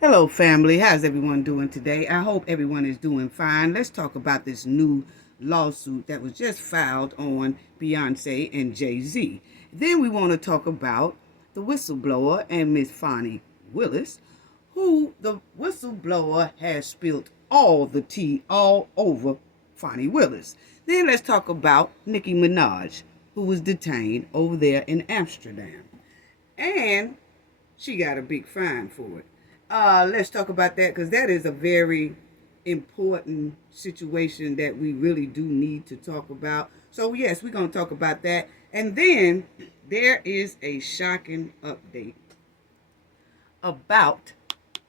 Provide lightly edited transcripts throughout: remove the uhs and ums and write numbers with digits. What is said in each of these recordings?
Hello, family. How's everyone doing today? I hope everyone is doing fine. Let's talk about this new lawsuit that was just filed on Beyonce and Jay-Z. Then we want to talk about the whistleblower and Miss Fani Willis, who the whistleblower has spilled all the tea all over Fani Willis. Then let's talk about Nicki Minaj, who was detained over there in Amsterdam. And she got a big fine for it. Let's talk about that because that is a very important situation that we really do need to talk about. So, yes, we're going to talk about that. And then there is a shocking update about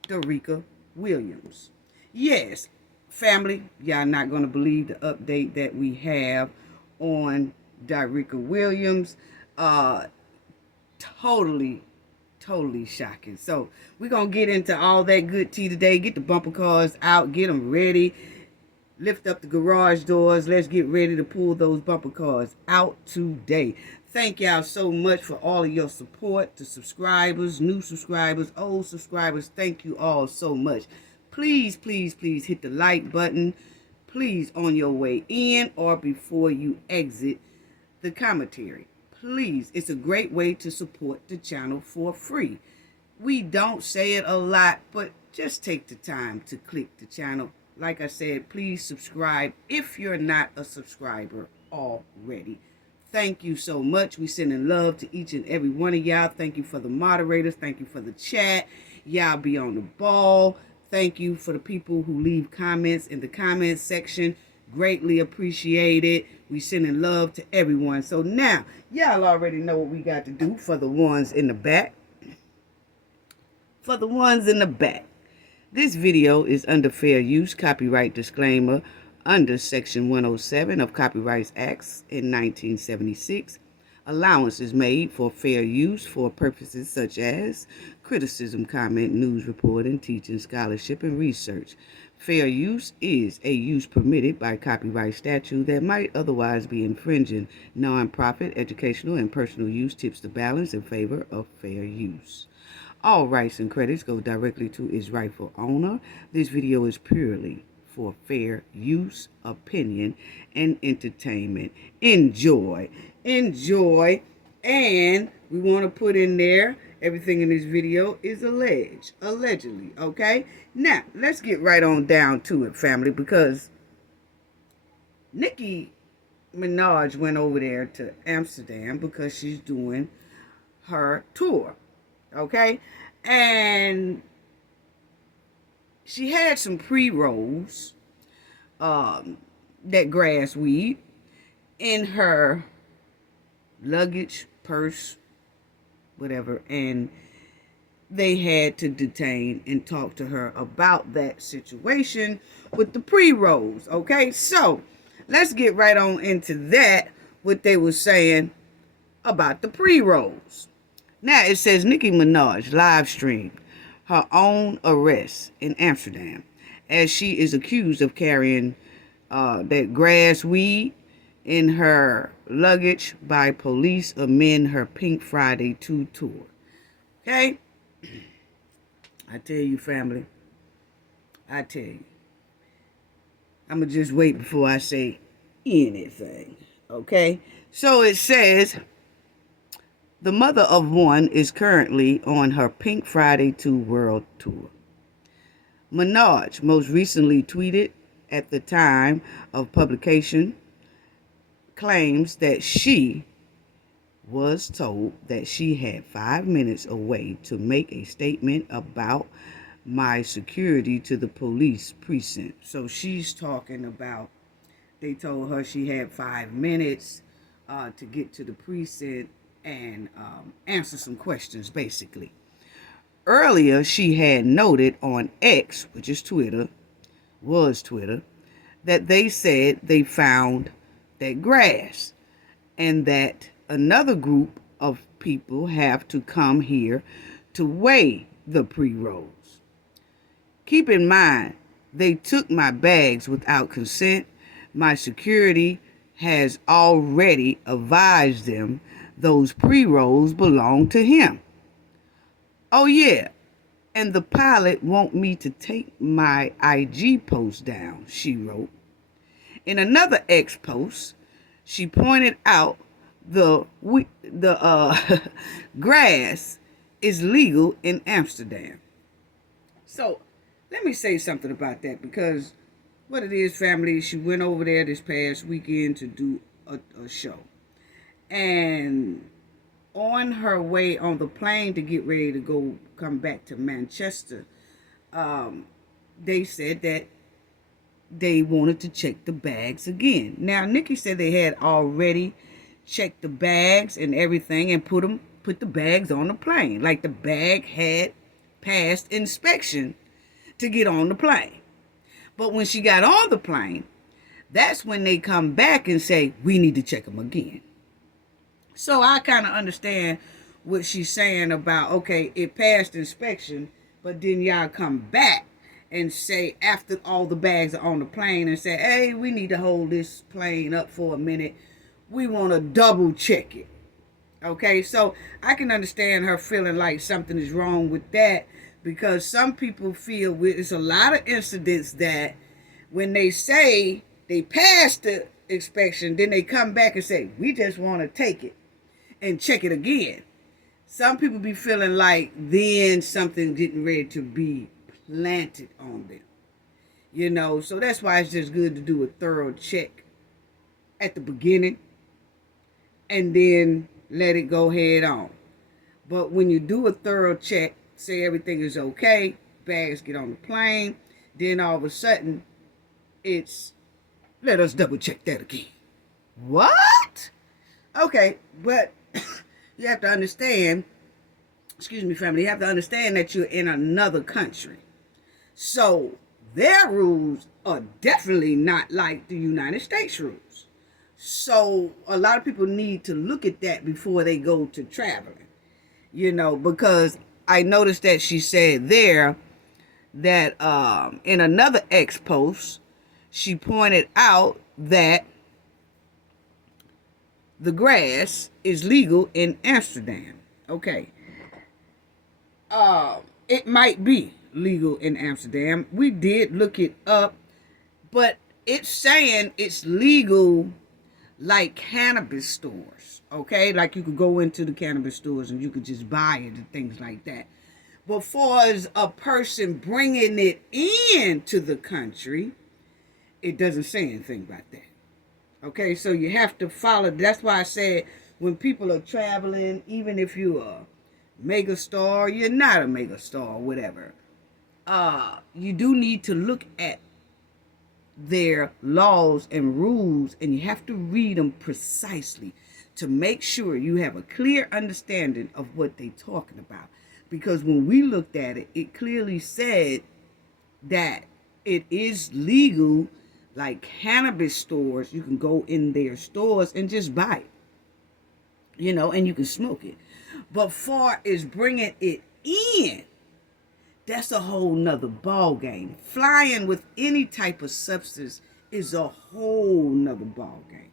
Dorica Williams. Yes, family, y'all not going to believe the update that we have on Dorica Williams. Totally shocking. So we're going to get into all that good tea today. Get the bumper cars out. Get them ready. Lift up the garage doors. Let's get ready to pull those bumper cars out today. Thank y'all so much for all of your support. The subscribers, new subscribers, old subscribers. Thank you all so much. Please hit the like button. Please, on your way in or before you exit the commentary. Please, it's a great way to support the channel for free. We don't say it a lot, but just take the time to click the channel. Like I said, please subscribe if you're not a subscriber already. Thank you so much. We sending love to each and every one of y'all. Thank you for the moderators. Thank you for the chat. Y'all be on the ball. Thank you for the people who leave comments in the comments section. Greatly appreciated. We sending love to everyone. So now, y'all already know what we got to do for the ones in the back. For the ones in the back. This video is under fair use, copyright disclaimer, under Section 107 of Copyright Acts in 1976. Allowance is made for fair use for purposes such as criticism, comment, news reporting, teaching, scholarship, and research. Fair use is a use permitted by copyright statute that might otherwise be infringing. Non-profit, educational, and personal use tips the balance in favor of fair use. All rights and credits go directly to its rightful owner. This video is purely for fair use, opinion, and entertainment. Enjoy. And we want to put in there, everything in this video is allegedly, okay? Now, let's get right on down to it, family, because Nicki Minaj went over there to Amsterdam because she's doing her tour, okay? And she had some pre-rolls, that grass weed, in her luggage, purse, whatever, and they had to detain and talk to her about that situation with the pre-rolls, okay? So, let's get right on into that, what they were saying about the pre-rolls. Now, it says Nicki Minaj live streamed her own arrest in Amsterdam as she is accused of carrying that grass weed in her luggage by police amid her Pink Friday 2 tour. Okay? I tell you, family. I tell you. I'm going to just wait before I say anything. Okay? So it says, the mother of one is currently on her Pink Friday 2 world tour. Minaj most recently tweeted at the time of publication claims that she was told that she had 5 minutes away to make a statement about my security to the police precinct. So she's talking about, they told her she had 5 minutes to get to the precinct and answer some questions, basically. Earlier, she had noted on X, which is Twitter, that they said they found that grass and that another group of people have to come here to weigh the pre-rolls. Keep in mind, they took my bags without consent. My security has already advised them those pre-rolls belong to him. Oh yeah, And the pilot want me to take my IG post down, she wrote. In another X post, she pointed out the grass is legal in Amsterdam. So let me say something about that, because what it is, family, she went over there this past weekend to do a show. And on her way on the plane to get ready to come back to Manchester, they said that they wanted to check the bags again. Now, Nikki said they had already checked the bags and everything and put the bags on the plane. Like the bag had passed inspection to get on the plane. But when she got on the plane, that's when they come back and say, we need to check them again. So I kind of understand what she's saying about, okay, it passed inspection, but then y'all come back and say, after all the bags are on the plane, and say, hey, we need to hold this plane up for a minute. We want to double check it. Okay, so I can understand her feeling like something is wrong with that, because some people feel it's a lot of incidents that when they say they passed the inspection, then they come back and say, we just want to take it and check it again. Some people be feeling like then something getting ready to be planted on them. So that's why it's just good to do a thorough check at the beginning and then let it go head on. But when you do a thorough check, say everything is okay, bags get on the plane, then all of a sudden it's, let us double check that again. What? Okay, but you have to understand, excuse me, family, you have to understand that you're in another country. So their rules are definitely not like the United States rules. So a lot of people need to look at that before they go to traveling, because I noticed that she said there that in another X post, she pointed out that the grass is legal in Amsterdam. Okay. It might be legal in Amsterdam. We did look it up, but it's saying it's legal like cannabis stores. Okay, like you could go into the cannabis stores and you could just buy it and things like that. But for as a person bringing it into the country, it doesn't say anything about that. Okay, so you have to follow. That's why I said when people are traveling, even if you're a mega star, you're not a mega star, whatever, you do need to look at their laws and rules, and you have to read them precisely to make sure you have a clear understanding of what they're talking about. Because when we looked at it, it clearly said that it is legal, like cannabis stores. You can go in their stores and just buy it, and you can smoke it. But far as bringing it in, that's a whole nother ball game. Flying with any type of substance is a whole nother ball game.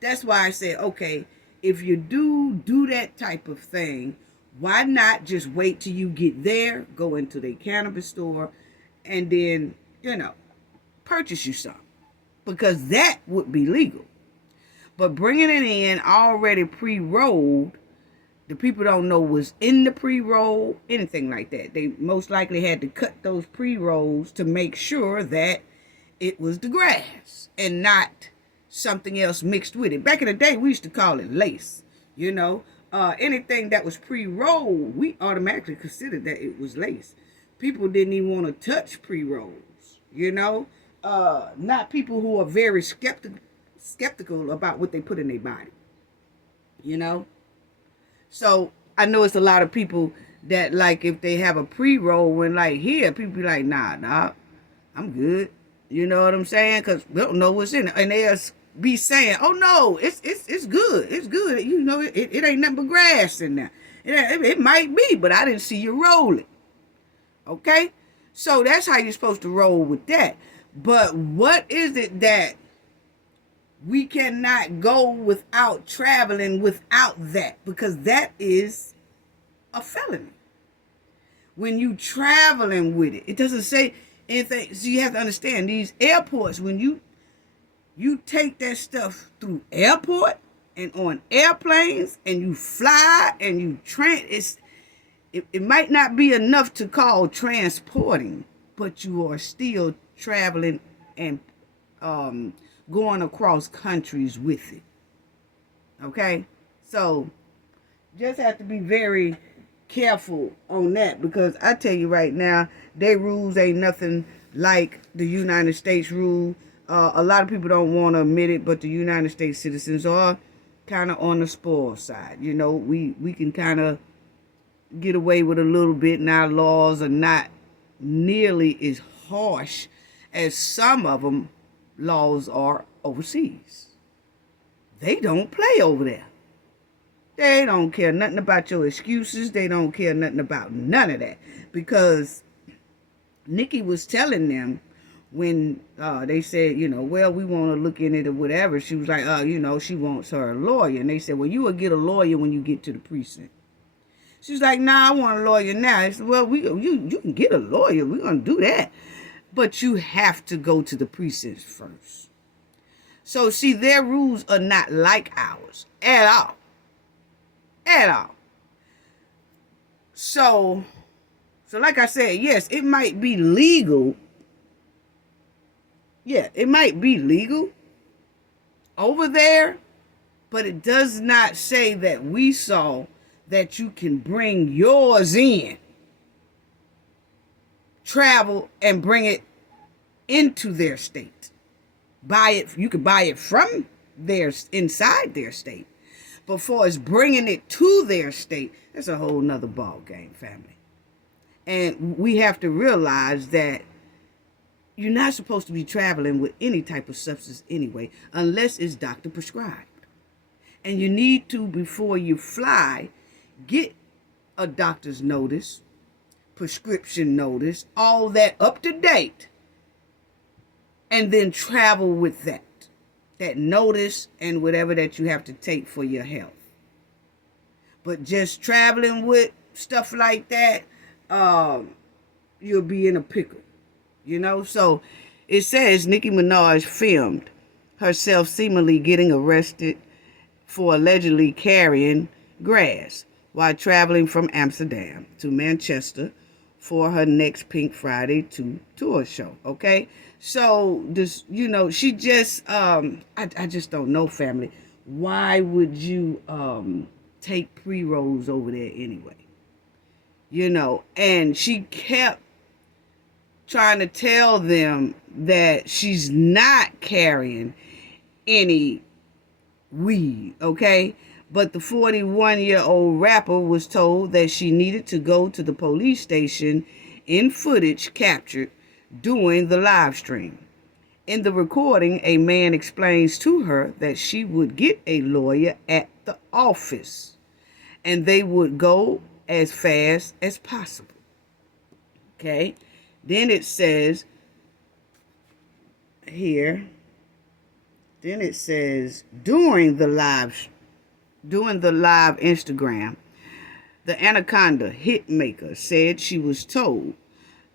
That's why I said, okay, if you do that type of thing, why not just wait till you get there, go into the cannabis store, and then, purchase you some? Because that would be legal. But bringing it in already pre-rolled, the people don't know what's in the pre-roll, anything like that. They most likely had to cut those pre-rolls to make sure that it was the grass and not something else mixed with it. Back in the day, we used to call it lace, anything that was pre-rolled, we automatically considered that it was lace. People didn't even want to touch pre-rolls, not people who are very skeptical about what they put in their body, So I know it's a lot of people that, like, if they have a pre-roll and like here, people be like, nah, I'm good. You know what I'm saying? Because we don't know what's in it. And they'll be saying, oh no, it's good. It's good. It ain't nothing but grass in there. It might be, but I didn't see you roll it. Okay? So that's how you're supposed to roll with that. But what is it that we cannot go without traveling without that? Because that is a felony. when you traveling with it. It doesn't say anything. So you have to understand these airports, when you take that stuff through airport and on airplanes and you fly and you it might not be enough to call transporting, but you are still traveling and going across countries with it. Okay? So just have to be very careful on that, because I tell you right now, their rules ain't nothing like the United States rule. A lot of people don't want to admit it, but the United States citizens are kind of on the spoil side. You know, we can kind of get away with a little bit, and our laws are not nearly as harsh as some of them laws are overseas. They don't play over there. They don't care nothing about your excuses. They don't care nothing about none of that. Because Nikki was telling them when they said, you know, well, we want to look in it or whatever. She was like, you know, she wants her a lawyer. And they said, well, you will get a lawyer when you get to the precinct. She was like, nah, I want a lawyer now. I said, well, you can get a lawyer. We're going to do that. But you have to go to the precincts first. So, see, their rules are not like ours at all. At all. So like I said, yes, it might be legal. Yeah, it might be legal over there, but it does not say that we saw that you can bring yours in, travel, and bring it into their state. Buy it. You can buy it from inside their state. But for us bringing it to their state, that's a whole nother ball game, family. And we have to realize that you're not supposed to be traveling with any type of substance anyway, unless it's doctor prescribed. And you need to, before you fly, get a doctor's notice, prescription notice, all that up to date, and then travel with that notice and whatever that you have to take for your health. But just traveling with stuff like that, you'll be in a pickle, you know. So it says Nicki Minaj filmed herself seemingly getting arrested for allegedly carrying grass while traveling from Amsterdam to Manchester for her next Pink Friday 2 tour show. Okay, so this, you know, she just I just don't know, family. Why would you take pre-rolls over there anyway? You know, and she kept trying to tell them that she's not carrying any weed, okay? But the 41-year-old rapper was told that she needed to go to the police station in footage captured during the live stream. In the recording, a man explains to her that she would get a lawyer at the office and they would go as fast as possible. Okay? Then it says here, during the live Instagram, the Anaconda hitmaker said she was told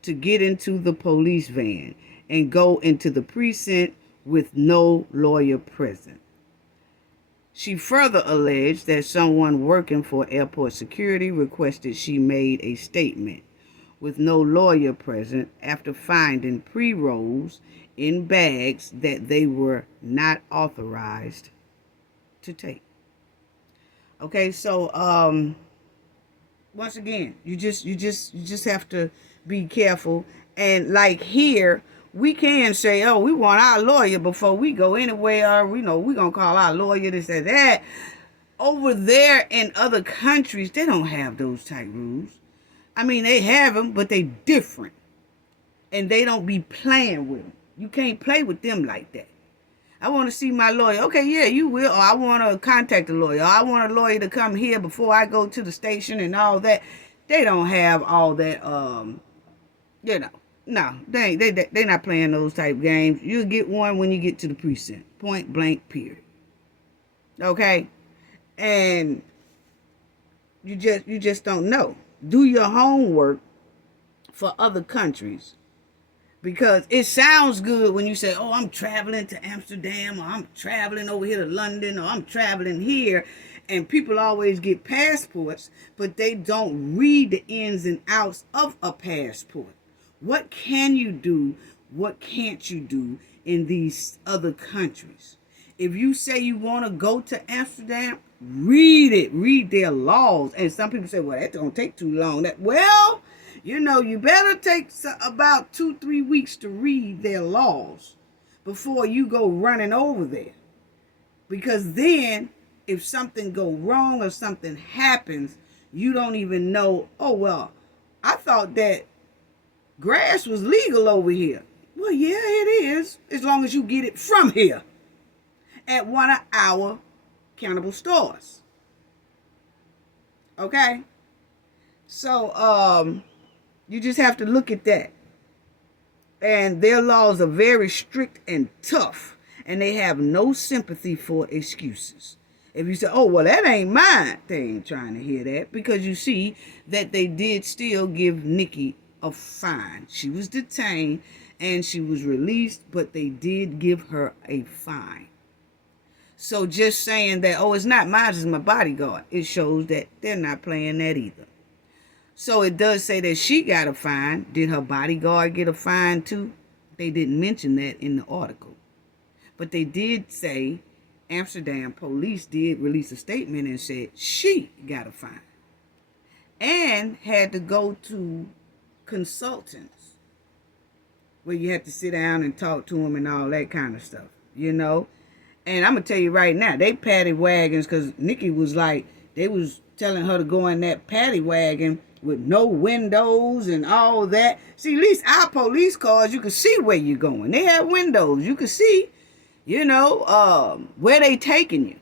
to get into the police van and go into the precinct with no lawyer present. She further alleged that someone working for airport security requested she made a statement with no lawyer present after finding pre-rolls in bags that they were not authorized to take. Okay, so once again, you just have to be careful. And like here, we can say, oh, we want our lawyer before we go anywhere. We know we're gonna call our lawyer, this and that. Over there in other countries, they don't have those type rules. I mean, they have them, but they different. And they don't be playing with them. You can't play with them like that. I want to see my lawyer. Okay, yeah, you will. Or I want to contact a lawyer. Or I want a lawyer to come here before I go to the station and all that. They don't have all that, you know. No, they not playing those type games. You'll get one when you get to the precinct. Point blank, period. Okay? And you just don't know. Do your homework for other countries. Because it sounds good when you say, oh, I'm traveling to Amsterdam, or I'm traveling over here to London, or I'm traveling here. And people always get passports, but they don't read the ins and outs of a passport. What can you do? What can't you do in these other countries? If you say you want to go to Amsterdam, read it. Read their laws. And some people say, well, that don't take too long. Well, you better take about 2-3 weeks to read their laws before you go running over there. Because then, if something go wrong or something happens, you don't even know, oh, well, I thought that grass was legal over here. Well, yeah, it is, as long as you get it from here at one of our countable stores. Okay? So, you just have to look at that. And their laws are very strict and tough. And they have no sympathy for excuses. If you say, oh, well, that ain't mine, they ain't trying to hear that. Because you see that they did still give Nikki a fine. She was detained and she was released, but they did give her a fine. So just saying that, oh, it's not mine, it's my bodyguard, it shows that they're not playing that either. So it does say that she got a fine. Did her bodyguard get a fine too? They didn't mention that in the article. But they did say Amsterdam police did release a statement and said she got a fine. And had to go to consultants where you had to sit down and talk to them and all that kind of stuff, And I'm going to tell you right now, they paddy wagons, because Nikki was like, they was telling her to go in that paddy wagon with no windows and all that. See, at least our police cars, you can see where you're going. They have windows. You can see, where they taking you.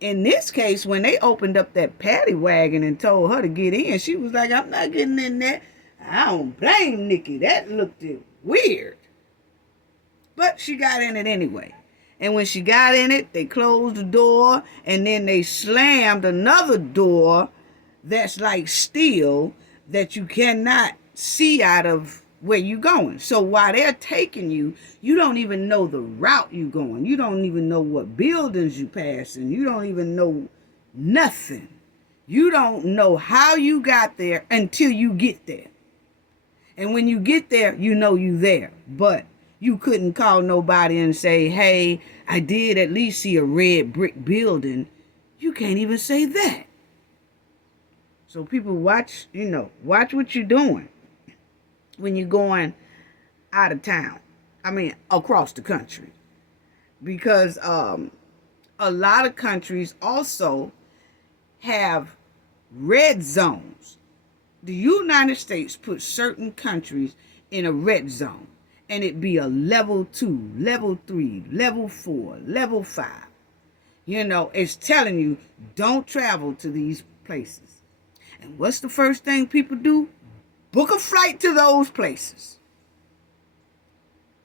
In this case, when they opened up that paddy wagon and told her to get in, she was like, I'm not getting in there. I don't blame Nikki. That looked weird. But she got in it anyway. And when she got in it, they closed the door and then they slammed another door that's like steel that you cannot see out of where you're going. So while they're taking you, you don't even know the route you're going. You don't even know what buildings you passing. You don't even know nothing. You don't know how you got there until you get there. And when you get there, you know you there. But you couldn't call nobody and say, hey, I did at least see a red brick building. You can't even say that. So people watch what you're doing when you're going out of town. I mean, across the country. Because a lot of countries also have red zones. The United States put certain countries in a red zone. And it be a level 2, level 3, level 4, level 5. It's telling you, don't travel to these places. And what's the first thing people do? Book a flight to those places.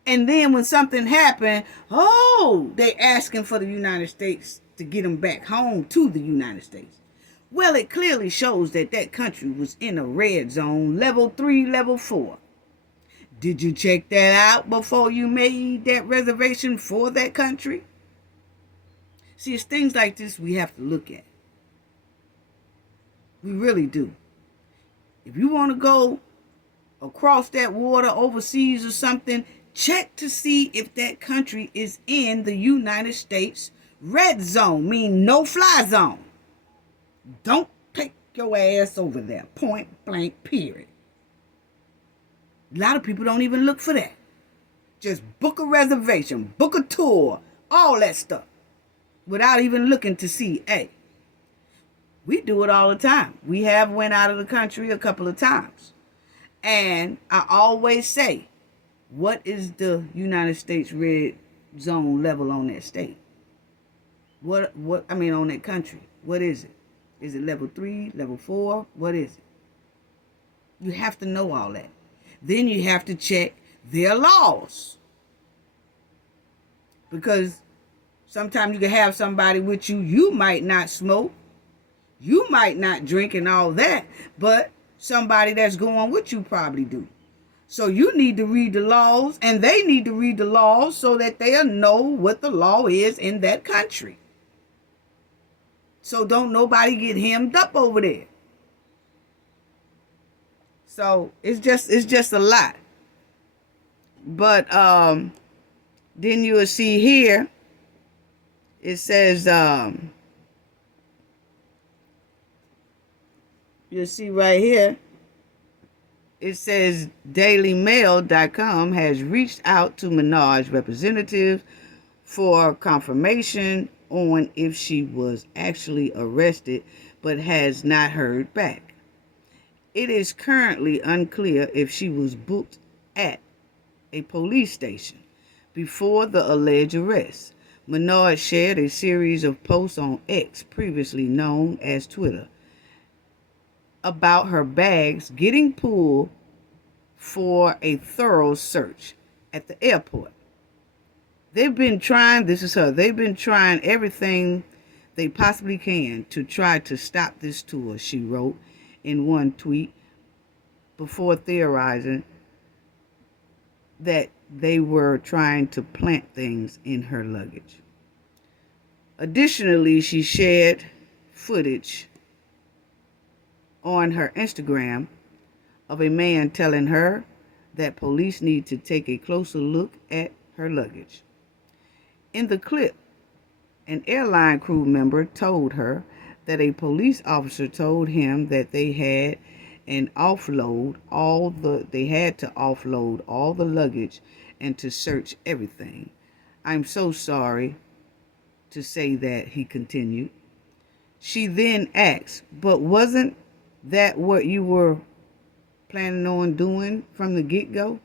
And then when something happened, they asking for the United States to get them back home to the United States. Well, it clearly shows that that country was in a red zone, level 3, level 4. Did you check that out before you made that reservation for that country? See, it's things like this we have to look at. We really do. If you want to go across that water overseas or something, check to see if that country is in the United States red zone, mean no fly zone. Don't take your ass over there, point blank, period. A lot of people don't even look for that. Just book a reservation, book a tour, all that stuff, without even looking to see, hey, we do it all the time. We have went out of the country a couple of times. And I always say, what is the United States red zone level on that state? On that country? What is it? Is it level 3, level 4? What is it? You have to know all that. Then you have to check their laws. Because sometimes you can have somebody with you, you might not smoke, you might not drink and all that, but somebody that's going with you probably do. So you need to read the laws, and they need to read the laws so that they'll know what the law is in that country. So don't nobody get hemmed up over there. So it's just a lot. But then you will see here, it says, you'll see right here, it says dailymail.com has reached out to Minaj representatives for confirmation on if she was actually arrested, but has not heard back. It is currently unclear if she was booked at a police station before the alleged arrest. Minaj shared a series of posts on X, previously known as Twitter, about her bags getting pulled for a thorough search at the airport. They've been trying everything they possibly can to try to stop this tour, she wrote in one tweet, before theorizing that they were trying to plant things in her luggage. Additionally, she shared footage on her Instagram of a man telling her that police need to take a closer look at her luggage. In the clip, an airline crew member told her that a police officer told him that they had to offload all the luggage and to search everything. I'm so sorry to say that, he continued. She then asked, but wasn't that what you were planning on doing from the get-go?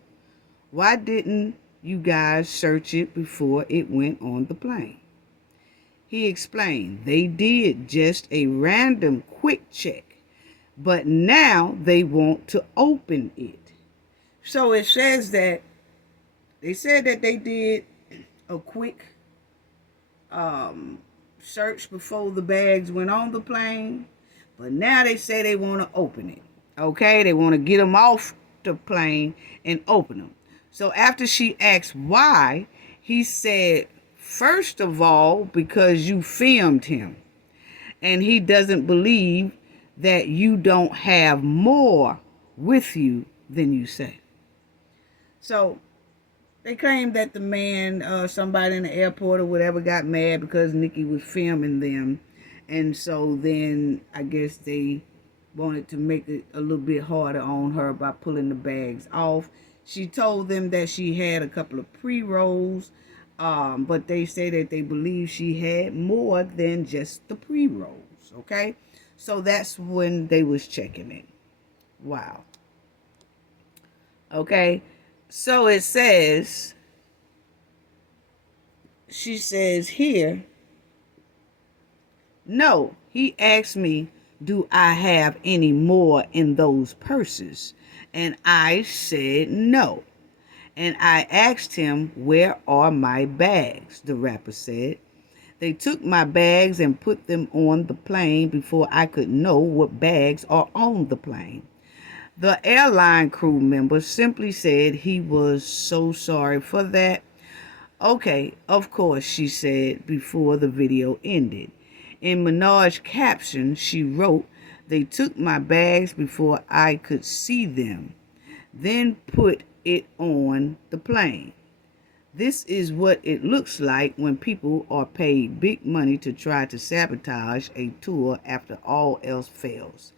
Why didn't you guys search it before it went on the plane? He explained they did just a random quick check, but now they want to open it. So it says that they said that they did a quick search before the bags went on the plane, but now they say they want to open it. Okay, they want to get them off the plane and open them. So after she asked why, he said, first of all, because you filmed him, and he doesn't believe that you don't have more with you than you say. So they claim that the man, somebody in the airport or whatever, got mad because Nikki was filming them. And so then I guess they wanted to make it a little bit harder on her by pulling the bags off. She told them that she had a couple of pre-rolls, but they say that they believe she had more than just the pre-rolls, okay? So that's when they was checking it. Wow. Okay, so it says, she says here, no, he asked me, do I have any more in those purses? And I said no. And I asked him, where are my bags? The rapper said. They took my bags and put them on the plane before I could know what bags are on the plane. The airline crew member simply said he was so sorry for that. Okay, of course, she said before the video ended. In Minaj's caption, she wrote, they took my bags before I could see them, then put it on the plane. This is what it looks like when people are paid big money to try to sabotage a tour after all else fails.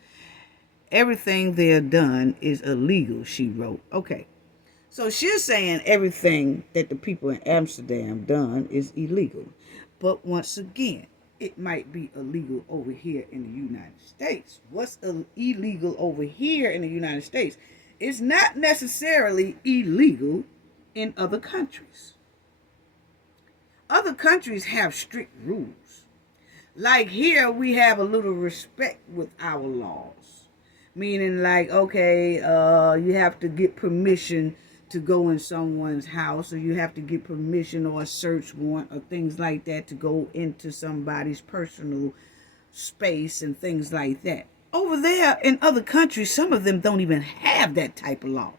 Everything they're done is illegal, she wrote. Okay, so she's saying everything that the people in Amsterdam done is illegal. But once again, it might be illegal over here in the United States. What's illegal over here in the United States is not necessarily illegal in other countries. Other countries have strict rules. Like here, we have a little respect with our laws. Meaning like, okay, you have to get permission to go in someone's house, or you have to get permission or a search warrant or things like that to go into somebody's personal space and things like that. Over there in other countries, some of them don't even have that type of law.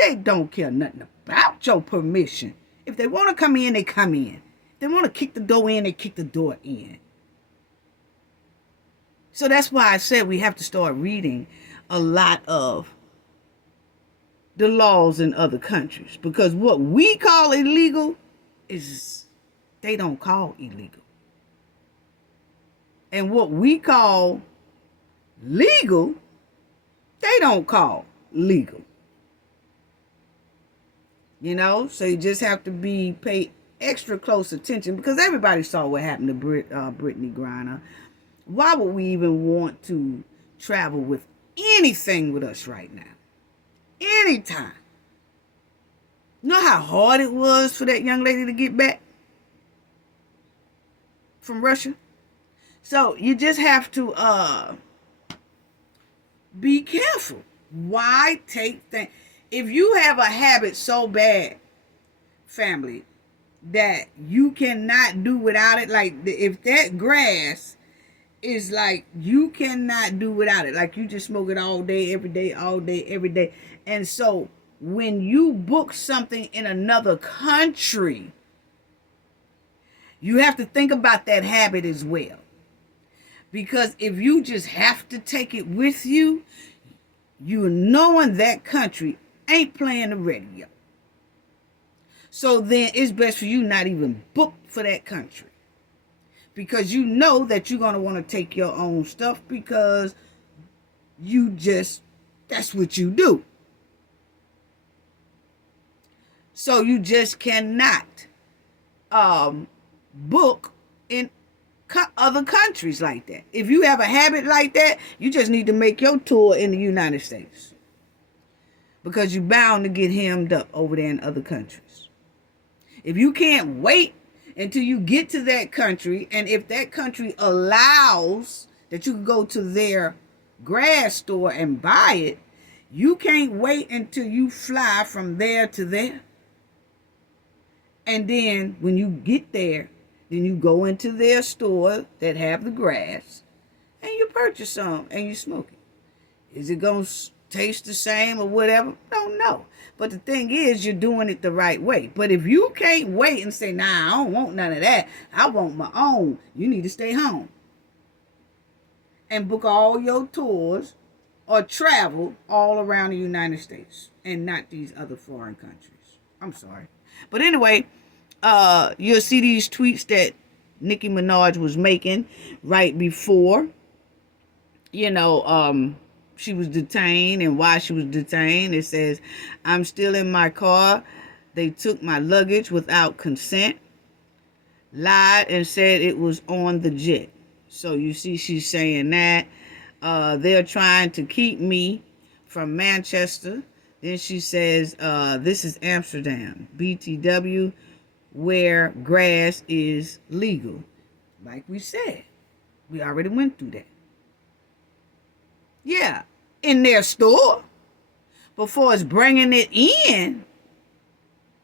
They don't care nothing about your permission. If they want to come in, they come in. If they want to kick the door in, they kick the door in. So that's why I said we have to start reading a lot of the laws in other countries. Because what we call illegal is they don't call illegal. And what we call legal, they don't call legal. You know, so you just have to pay extra close attention, because everybody saw what happened to Brittany Griner. Why would we even want to travel with anything with us right now? Anytime. You know how hard it was for that young lady to get back from Russia? So you just have to be careful. Why take things? If you have a habit so bad, family, that you cannot do without it, like if that grass is like you cannot do without it, like you just smoke it all day, every day, all day, every day. And so when you book something in another country, you have to think about that habit as well. Because if you just have to take it with you, you knowing that country ain't playing the radio. So then it's best for you not even book for that country. Because you know that you're going to want to take your own stuff, because that's what you do. So you just cannot book in other countries like that. If you have a habit like that, you just need to make your tour in the United States, because you're bound to get hemmed up over there in other countries. If you can't wait until you get to that country, and if that country allows that you can go to their grass store and buy it, you can't wait until you fly from there to there. And then when you get there, then you go into their store that have the grass, and you purchase some and you smoke it. Is it going to taste the same or whatever? Don't know. But the thing is, you're doing it the right way. But if you can't wait and say, nah, I don't want none of that, I want my own, you need to stay home and book all your tours or travel all around the United States and not these other foreign countries. I'm sorry. But anyway, you'll see these tweets that Nicki Minaj was making right before, she was detained, and why she was detained. It says, I'm still in my car. They took my luggage without consent. Lied and said it was on the jet. So you see she's saying that. They're trying to keep me from Manchester. Then she says, this is Amsterdam, BTW, where grass is legal. Like we said, we already went through that. Yeah, in their store. Before it's bringing it in,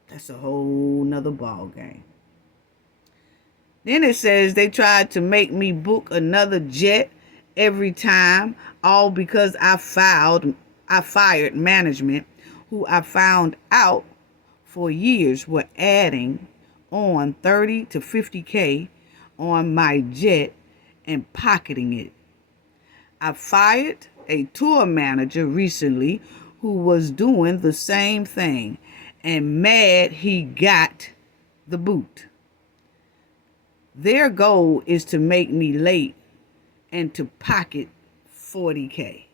that's a whole nother ball game. Then it says they tried to make me book another jet every time, all because I fired management, who I found out for years were adding on 30 to 50K on my jet and pocketing it. I fired a tour manager recently who was doing the same thing, and mad he got the boot. Their goal is to make me late and to pocket 40K.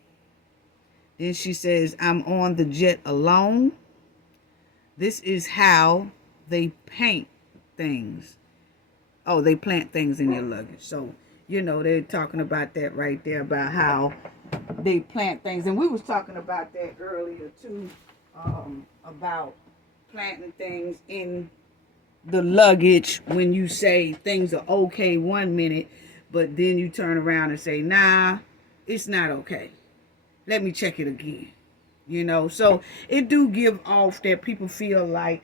Then she says, I'm on the jet alone. This is how they paint things. Oh, they plant things in your luggage. So, they're talking about that right there, about how they plant things. And we was talking about that earlier too, about planting things in the luggage when you say things are okay one minute, but then you turn around and say, nah, it's not okay. Let me check it again. So it do give off that people feel like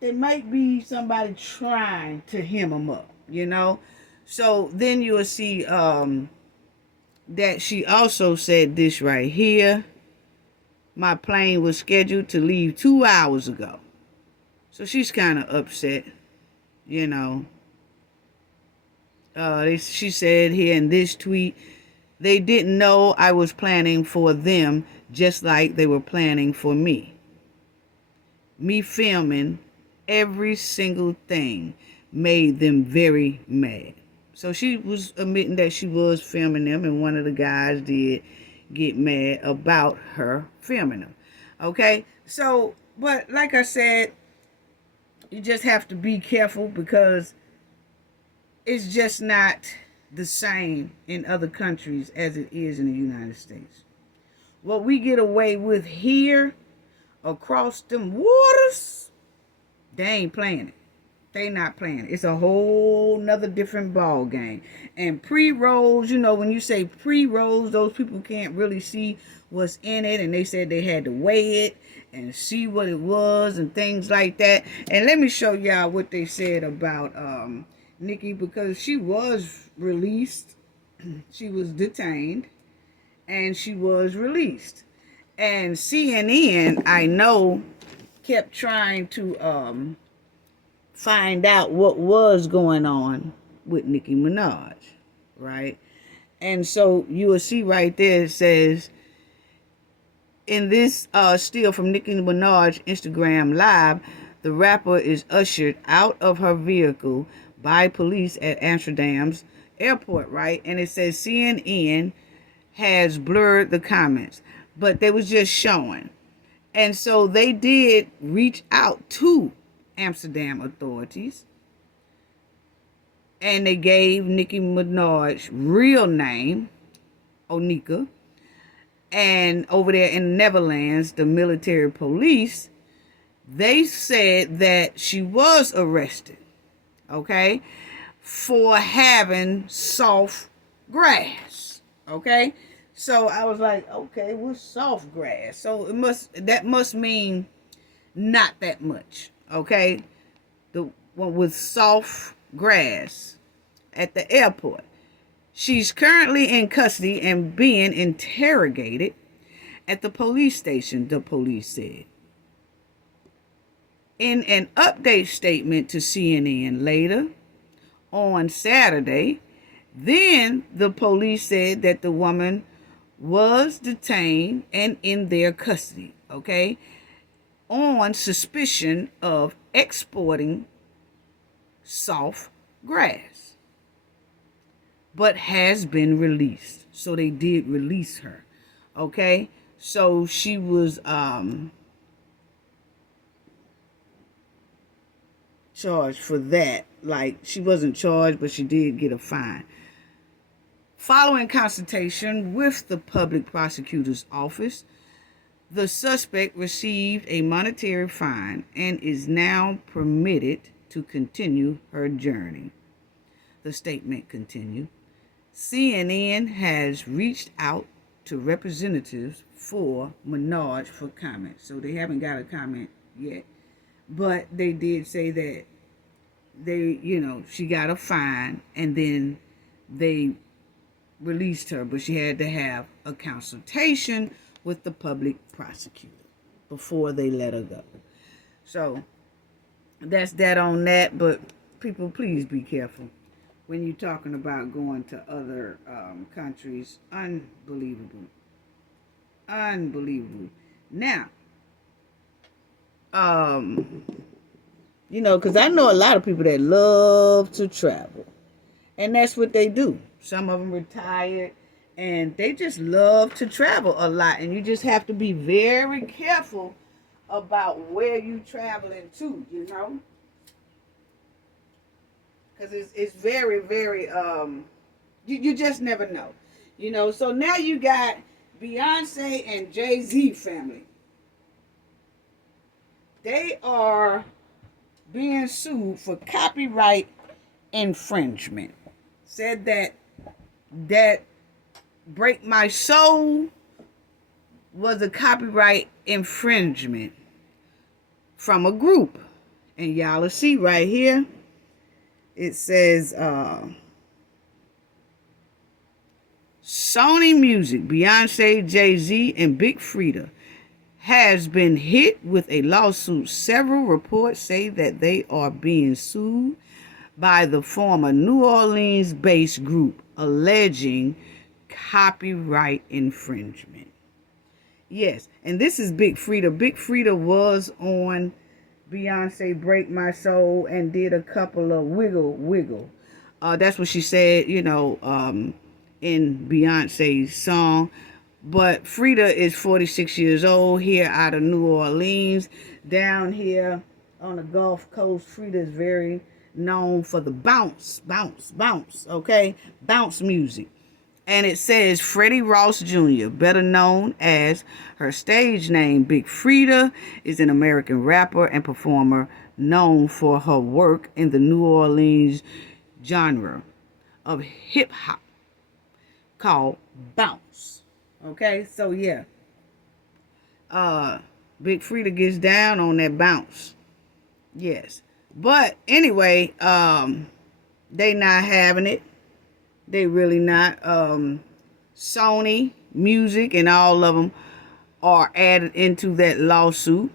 there might be somebody trying to hem them up, So then you'll see that she also said this right here. My plane was scheduled to leave 2 hours ago. So she's kind of upset, you know. She said here in this tweet, they didn't know I was planning for them just like they were planning for me. Me filming every single thing made them very mad. So she was admitting that she was filming them, and one of the guys did get mad about her filming them. Okay? So, but like I said, you just have to be careful because it's just not the same in other countries as it is in the United States. What we get away with here across them waters, they ain't playing it. They not playing it. It's a whole nother different ball game. And pre-rolls, you know, when you say pre-rolls, those people can't really see what's in it, and they said they had to weigh it and see what it was and things like that. And let me show y'all what they said about Nikki, because she was released. She was detained and she was released. And CNN, I know, kept trying to find out what was going on with Nicki Minaj, right? And so you will see right there, it says, in this still from Nicki Minaj Instagram Live, the rapper is ushered out of her vehicle by police at Amsterdam's airport, right? And it says CNN has blurred the comments, but they was just showing. And so they did reach out to Amsterdam authorities, and they gave Nicki Minaj's real name, Onika. And over there in the Netherlands, the military police, they said that she was arrested, okay, for having soft grass, okay? So I was like, okay, what's soft grass? So that must mean not that much, okay? The one with soft grass at the airport. She's currently in custody and being interrogated at the police station, the police said. In an update statement to CNN later on Saturday, then the police said that the woman was detained and in their custody, okay, on suspicion of exporting soft grass, but has been released. So they did release her, okay? So she was charged for that. Like, she wasn't charged, but she did get a fine. Following consultation with the public prosecutor's office, the suspect received a monetary fine and is now permitted to continue her journey. The statement continued. CNN has reached out to representatives for Minaj for comment. So they haven't got a comment yet. But they did say that she got a fine and then they released her, but she had to have a consultation with the public prosecutor before they let her go. So that's that on that. But people, please be careful when you're talking about going to other countries. Unbelievable. Now, because I know a lot of people that love to travel, and that's what they do. Some of them retired, and they just love to travel a lot, and you just have to be very careful about where you traveling to, because it's very, very, you just never know, So now you got Beyonce and Jay-Z family. They are being sued for copyright infringement. Said that Break My Soul was a copyright infringement from a group. And y'all will see right here, it says Sony Music, Beyonce, Jay-Z, and Big Freedia has been hit with a lawsuit. Several reports say that they are being sued by the former New Orleans-based group alleging copyright infringement. Yes, and this is Big Freedia. Big Freedia was on Beyonce Break My Soul and did a couple of wiggle. That's what she said, in Beyonce's song. But Freedia is 46 years old here out of New Orleans. Down here on the Gulf Coast, Freedia is very known for the bounce, okay? Bounce music. And it says Freddie Ross Jr., better known as her stage name Big Freedia, is an American rapper and performer known for her work in the New Orleans genre of hip hop called bounce. Okay, so yeah. Big Freedia gets down on that bounce. Yes. But anyway, they not having it. They really not. Sony Music and all of them are added into that lawsuit.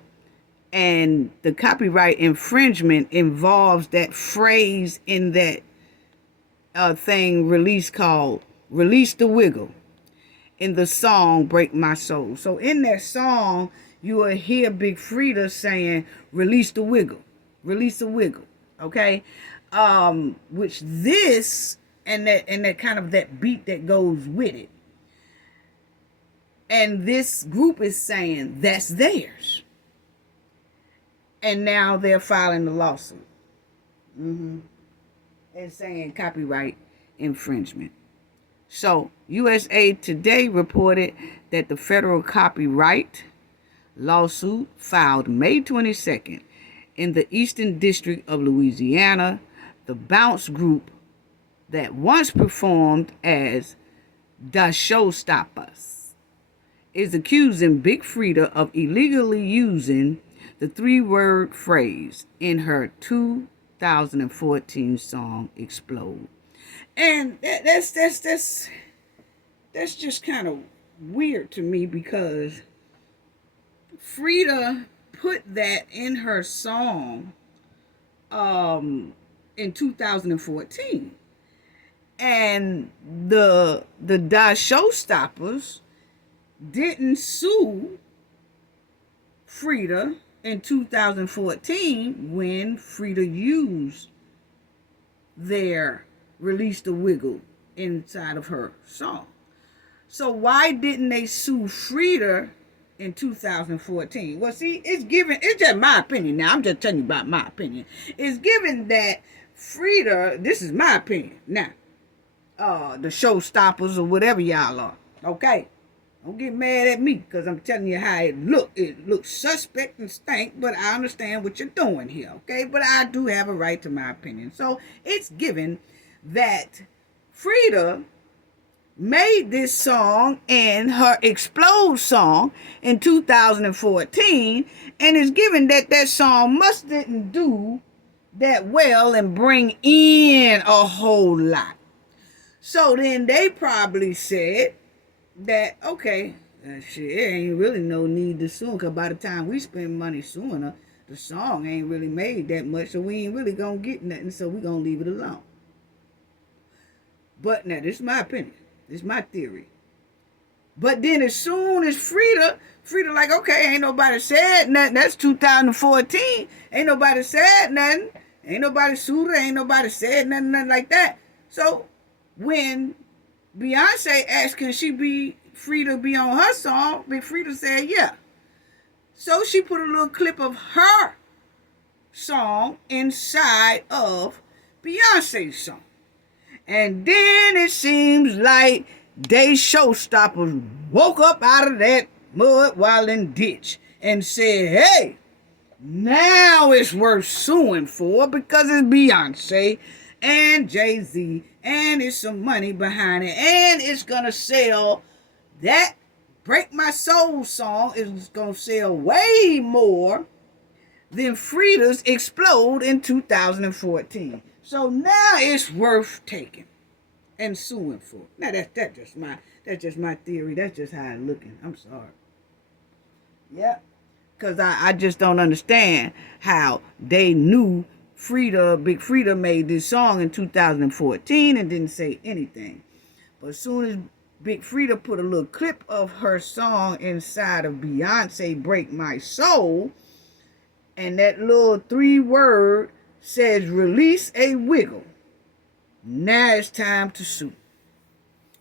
And the copyright infringement involves that phrase in that thing release called Release the Wiggle in the song Break My Soul. So in that song, you will hear Big Freedia saying, release the wiggle, release the wiggle. Okay? Which this and that kind of that beat that goes with it. And this group is saying that's theirs. And now they're filing the lawsuit. And saying copyright infringement. So, USA Today reported that the federal copyright lawsuit filed May 22nd in the Eastern District of Louisiana, the Bounce group that once performed as the Showstoppers is accusing Big Freedia of illegally using the three-word phrase in her 2014 song Explode. And that's just kind of weird to me because Freedia put that in her song in 2014. And the Showstoppers didn't sue Freedia in 2014 when Freedia used their Release the Wiggle inside of her song. So why didn't they sue Freedia in 2014? Well, see, it's just my opinion now. I'm just telling you about my opinion. It's given that Freedia, this is my opinion now, the Showstoppers or whatever y'all are, okay? Don't get mad at me because I'm telling you how it look. It looks suspect and stank, but I understand what you're doing here, okay? But I do have a right to my opinion. So it's given that Freedia made this song and her Explode song in 2014, and it's given that that song must didn't do that well and bring in a whole lot. So then they probably said that, okay, shit, there ain't really no need to sue, because by the time we spend money suing her, the song ain't really made that much, so we ain't really gonna get nothing, so we gonna leave it alone. But now, this is my opinion. This is my theory. But then as soon as Freedia like, okay, ain't nobody said nothing. That's 2014. Ain't nobody said nothing. Ain't nobody sued her. Ain't nobody said nothing like that. So when Beyonce asked, can she be Freedia be on her song, Big Freedia said, yeah. So she put a little clip of her song inside of Beyonce's song. And then it seems like they Showstoppers woke up out of that mud wallin' ditch and said, hey, now it's worth suing for because it's Beyonce and Jay-Z and it's some money behind it and it's gonna sell. That Break My Soul song is gonna sell way more than Freedia's Explode in 2014. So now it's worth taking and suing for. Now that's just my theory. That's just how it's looking. I'm sorry. Yeah. Because I just don't understand how they knew Big Frida made this song in 2014 and didn't say anything. But as soon as Big Frida put a little clip of her song inside of Beyonce Break My Soul, and that little 3 word says release a wiggle, now it's time to sue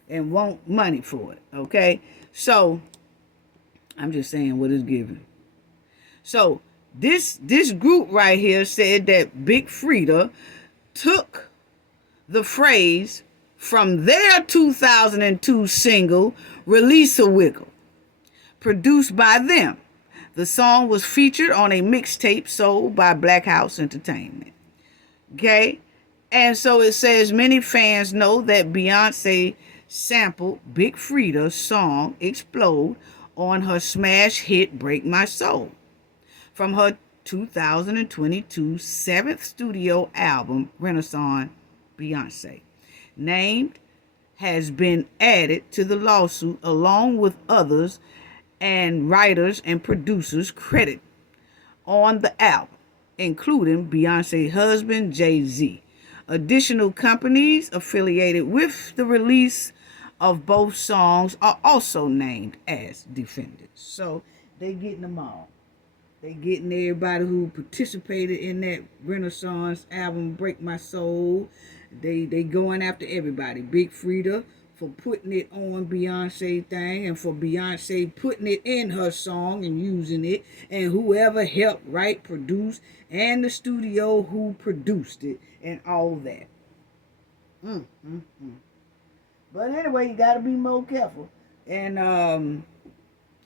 and want money for it, okay? So, I'm just saying what it's given. So, this group right here said that Big Frida took the phrase from their 2002 single, Release a Wiggle, produced by them. The song was featured on a mixtape sold by Black House Entertainment. Okay? And so it says many fans know that Beyonce sampled Big Frida's song Explode on her smash hit Break My Soul from her 2022 7th studio album, Renaissance Beyonce. Named has been added to the lawsuit along with others and writers and producers credit on the album, including Beyonce's husband, Jay-Z. Additional companies affiliated with the release of both songs are also named as defendants. So they getting them all. They getting everybody who participated in that Renaissance album, Break My Soul. They going after everybody. Big Frida for putting it on Beyonce thing, and for Beyonce putting it in her song and using it, and whoever helped write, produce, and the studio who produced it, and all that. But anyway, you gotta be more careful. And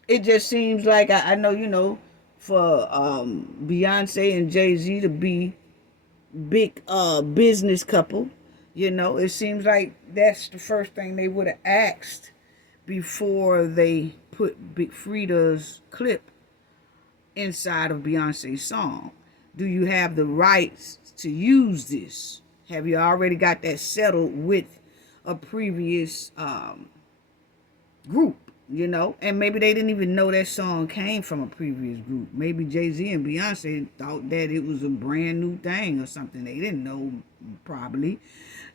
it just seems like I know, for Beyonce and Jay-Z to be big business couple, it seems like that's the first thing they would have asked before they put Big Frida's clip inside of Beyonce's song. Do you have the rights to use this? Have you already got that settled with a previous group? And maybe they didn't even know that song came from a previous group. Maybe Jay-Z and Beyonce thought that it was a brand new thing or something. They didn't know, probably,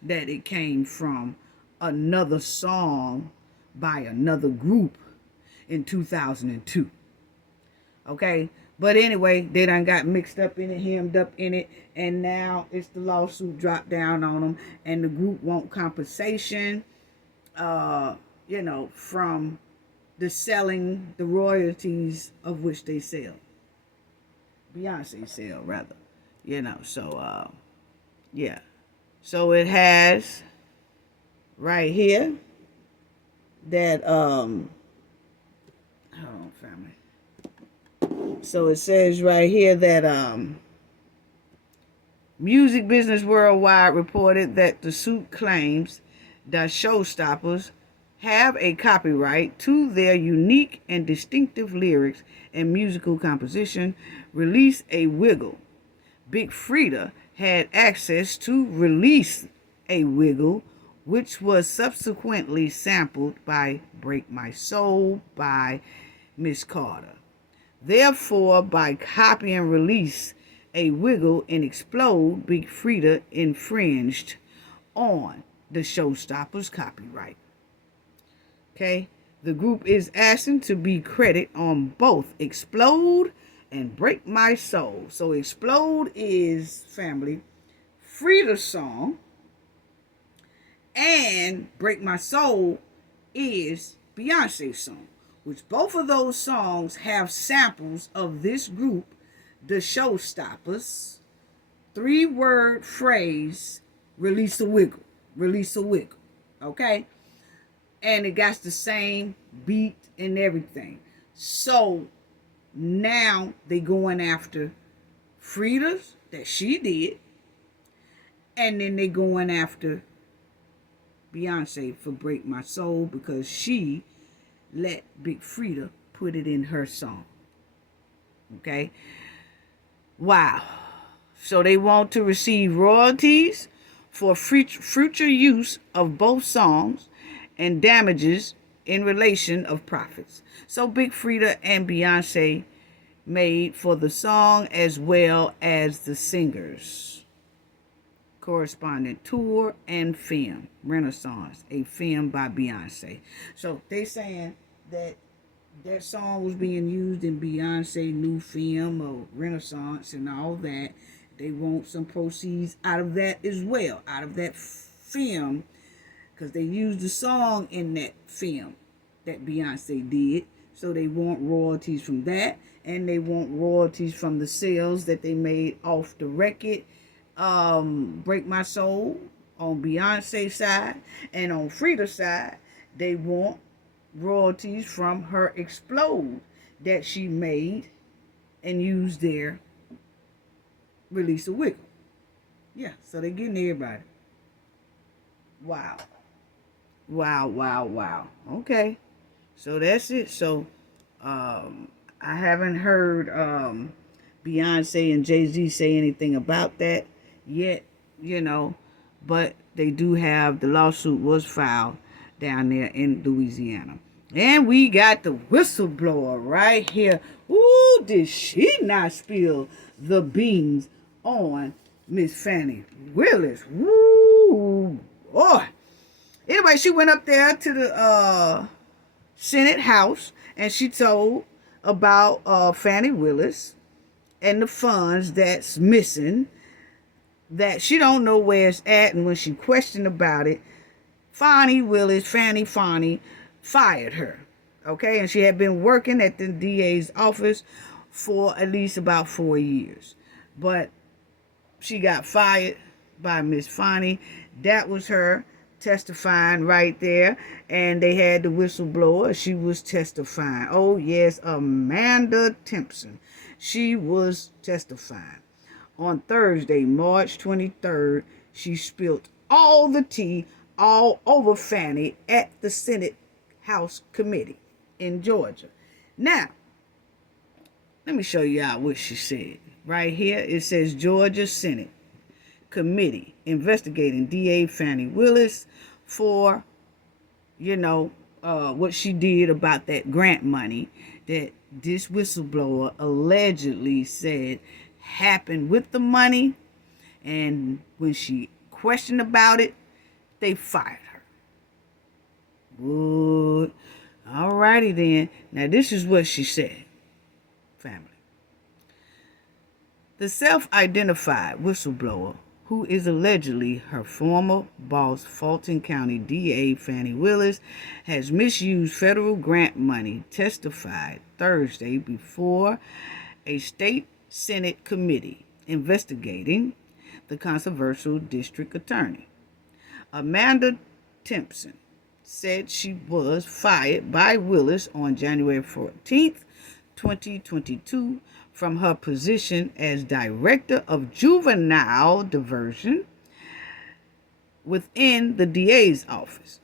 that it came from another song by another group in 2002. Okay? But anyway, they done got mixed up in it, hemmed up in it, and now it's the lawsuit dropped down on them, and the group want compensation, from the selling, the royalties of which they sell. Beyonce sell, rather. So, yeah. So it has right here that, hold on, family. So it says right here that, Music Business Worldwide reported that the suit claims that Showstoppers have a copyright to their unique and distinctive lyrics and musical composition. Release a Wiggle. Big Frida had access to Release a Wiggle, which was subsequently sampled by Break My Soul by Miss Carter. Therefore, by copying Release a Wiggle and Explode, Big Frida infringed on the Showstoppers copyright. Okay, the group is asking to be credit on both Explode and Break My Soul. So Explode is, family, Frida's song, and Break My Soul is Beyonce's song, which both of those songs have samples of this group, the Showstoppers, 3-word phrase, release a wiggle, release a wiggle, okay? And it got the same beat and everything. So now they going after Frida's that she did, and then they going after Beyonce for Break My Soul because she let Big Frida put it in her song. Okay? Wow. So they want to receive royalties for future use of both songs and damages in relation of profits. So Big Frida and Beyonce made for the song as well as the singers corresponding tour and film. Renaissance, a film by Beyonce. So they saying that that song was being used in Beyonce new film or Renaissance and all that. They want some proceeds out of that as well, out of that film, because they used the song in that film that Beyonce did. So they want royalties from that, and they want royalties from the sales that they made off the record, Break My Soul on Beyonce's side, and on Frida's side, they want royalties from her Explode that she made and used there. Release a Wiggle. Yeah, so they're getting everybody. Wow. Wow, wow, wow. Okay. So that's it. So I haven't heard Beyonce and Jay-Z say anything about that yet, but they do have, the lawsuit was filed down there in Louisiana. And we got the whistleblower right here. Ooh, did she not spill the beans on Miss Fani Willis? Woo, boy. Anyway, she went up there to the Senate House and she told about Fani Willis and the funds that's missing, that she don't know where it's at. And when she questioned about it, Fani fired her. Okay, and she had been working at the DA's office for at least about 4 years. But she got fired by Miss Fani. That was her testifying right there. And they had the whistleblower. She was testifying. Oh, yes, Amanda Timpson. She was testifying. On Thursday, March 23rd, she spilled all the tea all over Fani at the Senate House Committee in Georgia. Now, let me show you what she said. Right here, it says Georgia Senate Committee investigating DA Fani Willis for, what she did about that grant money that this whistleblower allegedly said happened with the money. And when she questioned about it, they fired her. Good. Alrighty then. Now this is what she said, family. The self-identified whistleblower, who is allegedly her former boss, Fulton County DA Fani Willis, has misused federal grant money, testified Thursday before a state Senate committee investigating the controversial district attorney. Amanda Timpson said she was fired by Willis on January 14th, 2022, from her position as Director of Juvenile Diversion within the DA's office.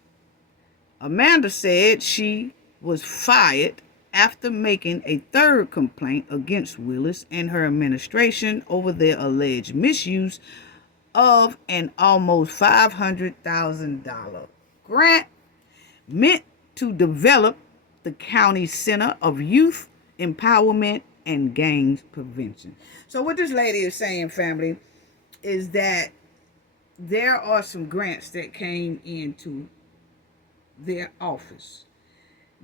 Amanda said she was fired after making a third complaint against Willis and her administration over their alleged misuse of an almost $500,000 grant meant to develop the county Center of Youth Empowerment and Gangs Prevention. So what this lady is saying, family, is that there are some grants that came into their office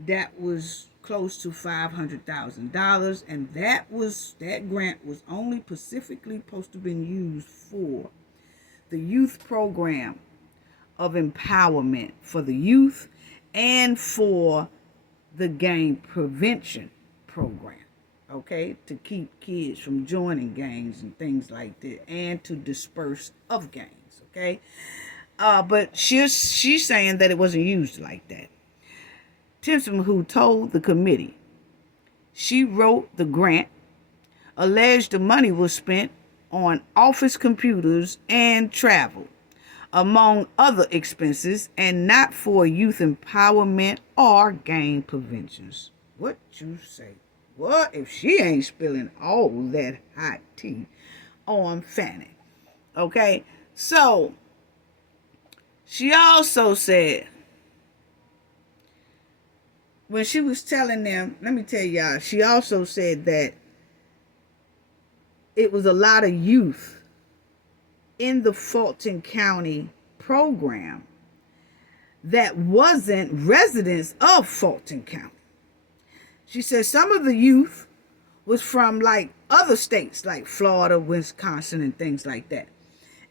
that was close to $500,000, and that grant was only specifically supposed to have been used for the youth program of empowerment for the youth and for the gang prevention program, okay, to keep kids from joining gangs and things like that, and to disperse of gangs, okay. But she's saying that it wasn't used like that. Timpson, who told the committee she wrote the grant, alleged the money was spent on office computers and travel, among other expenses, and not for youth empowerment or gang preventions. What you say? What if she ain't spilling all that hot tea on Fani? Okay, so she also said when she was telling them, let me tell y'all, she also said that it was a lot of youth in the Fulton County program that wasn't residents of Fulton County. She said some of the youth was from like other states like Florida, Wisconsin, and things like that.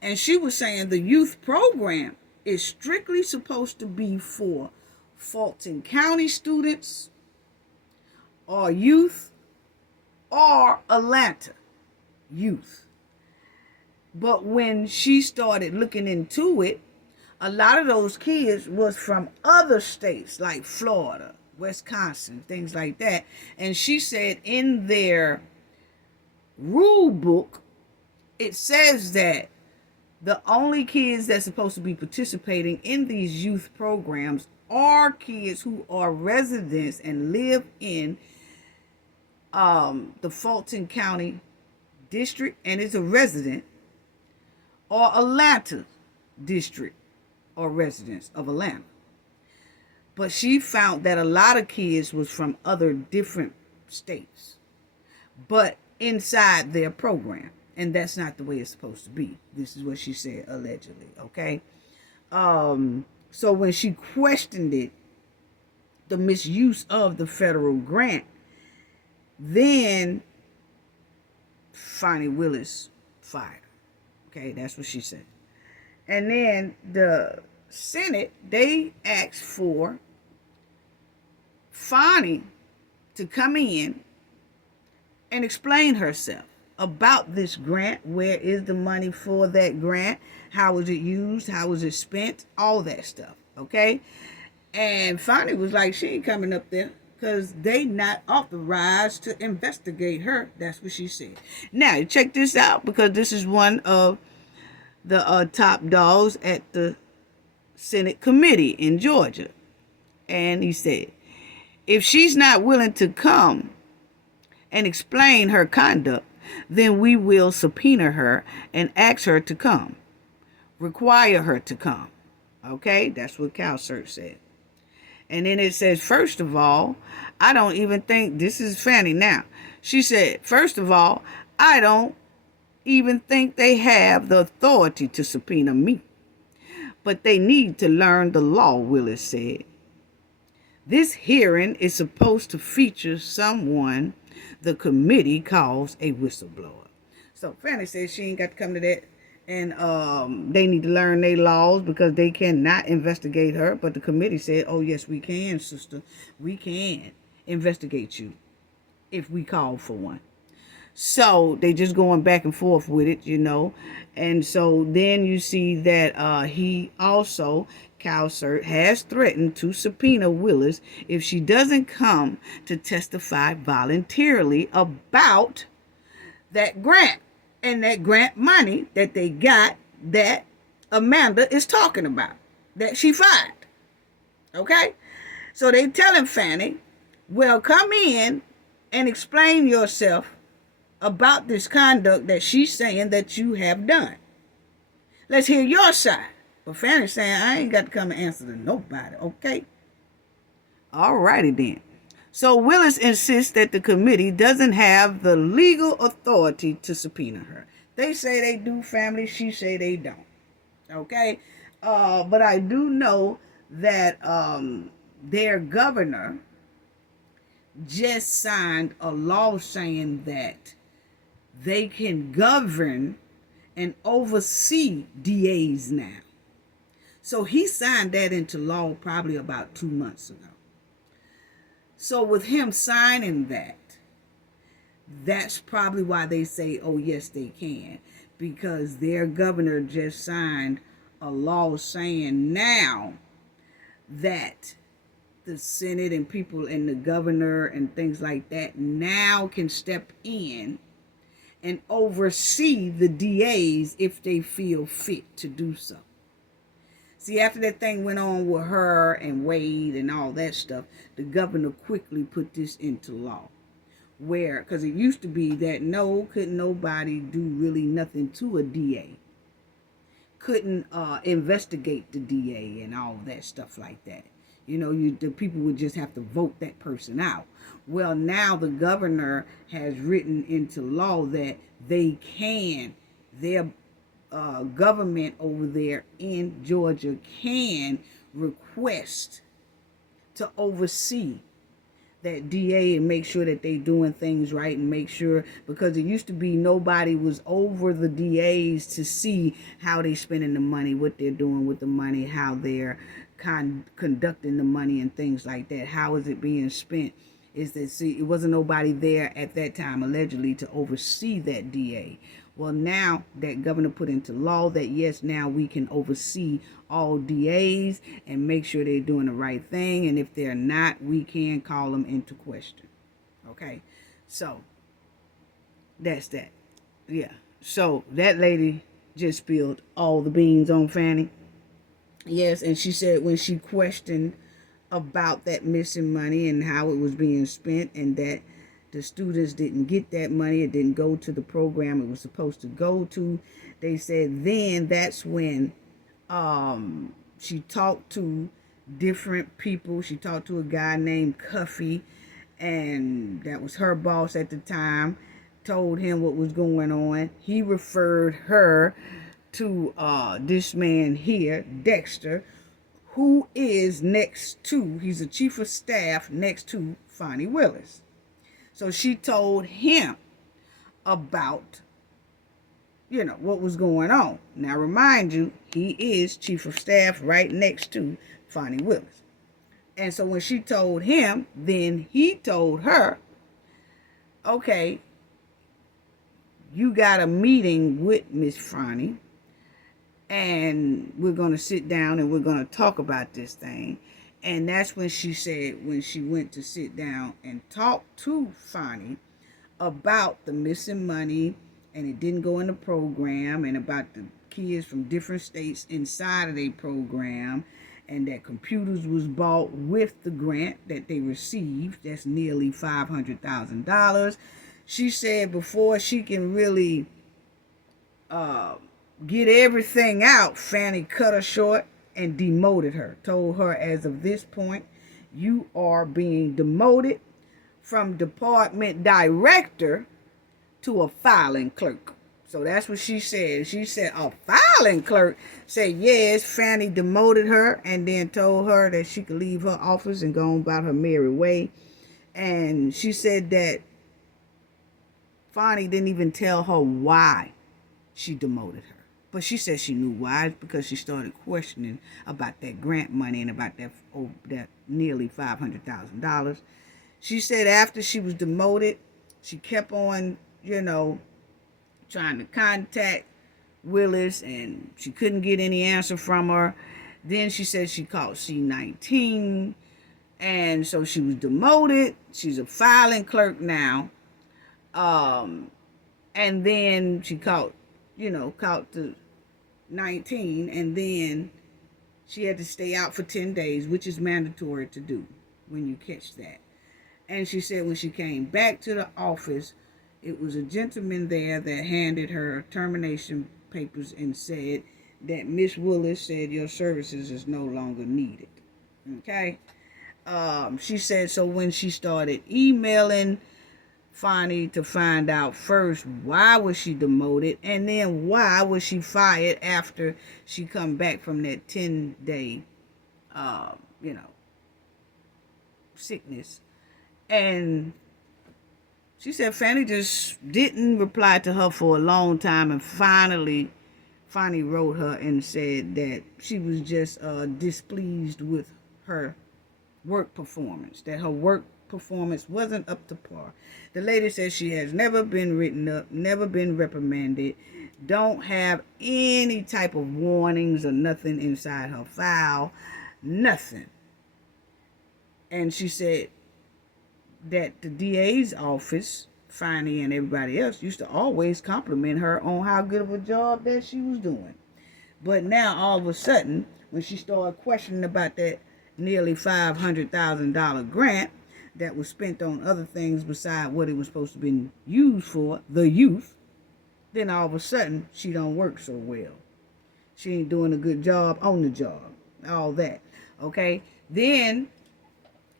And she was saying the youth program is strictly supposed to be for Fulton County students or youth or Atlanta youth. But when she started looking into it, a lot of those kids was from other states like Florida, Wisconsin, things like that. And she said in their rule book, it says that the only kids that's supposed to be participating in these youth programs are kids who are residents and live in the Fulton County district and is a resident, or Atlanta district or residents of Atlanta. But she found that a lot of kids was from other different states, but inside their program. And that's not the way it's supposed to be. This is what she said, allegedly, okay? So when she questioned it, the misuse of the federal grant, then Fani Willis fired. Okay, that's what she said. And then the Senate, they asked for Fani to come in and explain herself about this grant. Where is the money for that grant? How was it used? How was it spent? All that stuff, okay? And Fani was like, she ain't coming up there because they not authorized to investigate her. That's what she said. Now, check this out, because this is one of the top dogs at the Senate committee in Georgia. And he said, if she's not willing to come and explain her conduct, then we will subpoena her and ask her to come. Require her to come. Okay? That's what CalCert said. And then it says, first of all, I don't even think, this is Fani now. She said, first of all, I don't even think they have the authority to subpoena me. But they need to learn the law, Willis said. This hearing is supposed to feature someone the committee calls a whistleblower. So Fani says she ain't got to come to that. And they need to learn their laws because they cannot investigate her. But the committee said, oh, yes, we can, sister. We can investigate you if we call for one. So they just going back and forth with it, you know. And so then you see that he also, CalCert, has threatened to subpoena Willis if she doesn't come to testify voluntarily about that grant. And that grant money that they got that Amanda is talking about, that she fired. Okay? So they telling Fani, well, come in and explain yourself about this conduct that she's saying that you have done. Let's hear your side. But Fani's saying, I ain't got to come and answer to nobody, okay? All righty then. So Willis insists that the committee doesn't have the legal authority to subpoena her. They say they do, family. She say they don't. Okay? But I do know that their governor just signed a law saying that they can govern and oversee DAs now. So he signed that into law probably about 2 months ago. So with him signing that, that's probably why they say, oh, yes, they can. Because their governor just signed a law saying now that the Senate and people and the governor and things like that now can step in and oversee the DAs if they feel fit to do so. See, after that thing went on with her and Wade and all that stuff, the governor quickly put this into law. Where, because it used to be that couldn't nobody do really nothing to a DA. Couldn't investigate the DA and all that stuff like that. The people would just have to vote that person out. Well, now the governor has written into law that their government over there in Georgia can request to oversee that DA and make sure that they doing things right, and make sure, because it used to be nobody was over the DAs to see how they spending the money, what they're doing with the money, how they're conducting the money and things like that. How is it being spent? It wasn't nobody there at that time allegedly to oversee that DA. Well, now that governor put into law that yes, now we can oversee all DAs and make sure they're doing the right thing, and if they're not, we can call them into question. Okay, so that's that. Yeah, so that lady just spilled all the beans on Fani. Yes, and she said when she questioned about that missing money and how it was being spent, and that the students didn't get that money, it didn't go to the program it was supposed to go to, they said then that's when she talked to different people. She talked to a guy named Cuffy, and that was her boss at the time, told him what was going on. He referred her to this man here, Dexter, who is he's a chief of staff next to Fani Willis. So she told him about, what was going on. Now, remind you, he is chief of staff right next to Fani Willis. And so when she told him, then he told her, okay, you got a meeting with Miss Fani, and we're going to sit down and we're going to talk about this thing. And that's when she said, when she went to sit down and talk to Fani about the missing money, and it didn't go in the program, and about the kids from different states inside of their program, and that computers was bought with the grant that they received. That's nearly $500,000. She said before she can really get everything out, Fani cut her short and demoted her. Told her, as of this point, you are being demoted from department director to a filing clerk. So that's what she said. She said a filing clerk. Said yes, Fani demoted her and then told her that she could leave her office and go on about her merry way. And she said that Fani didn't even tell her why she demoted her. But she said she knew why. It's because she started questioning about that grant money and about that nearly $500,000. She said after she was demoted, she kept on, trying to contact Willis, and she couldn't get any answer from her. Then she said she called C19, and so she was demoted. She's a filing clerk now. And then she called to 19, and then she had to stay out for 10 days, which is mandatory to do when you catch that. And she said when she came back to the office, it was a gentleman there that handed her termination papers and said that Miss Willis said your services is no longer needed. Okay? She said so when she started emailing Fani to find out first why was she demoted, and then why was she fired after she come back from that 10-day sickness. And she said Fani just didn't reply to her for a long time, and finally Fani wrote her and said that she was just displeased with her work performance, that her work performance wasn't up to par. The lady says she has never been written up, never been reprimanded, don't have any type of warnings or nothing inside her file, nothing. And she said that the DA's office, Fani and everybody else, used to always compliment her on how good of a job that she was doing. But now all of a sudden, when she started questioning about that nearly $500,000 grant that was spent on other things beside what it was supposed to be used for, the youth, then all of a sudden she don't work so well. She ain't doing a good job on the job. All that. Okay? Then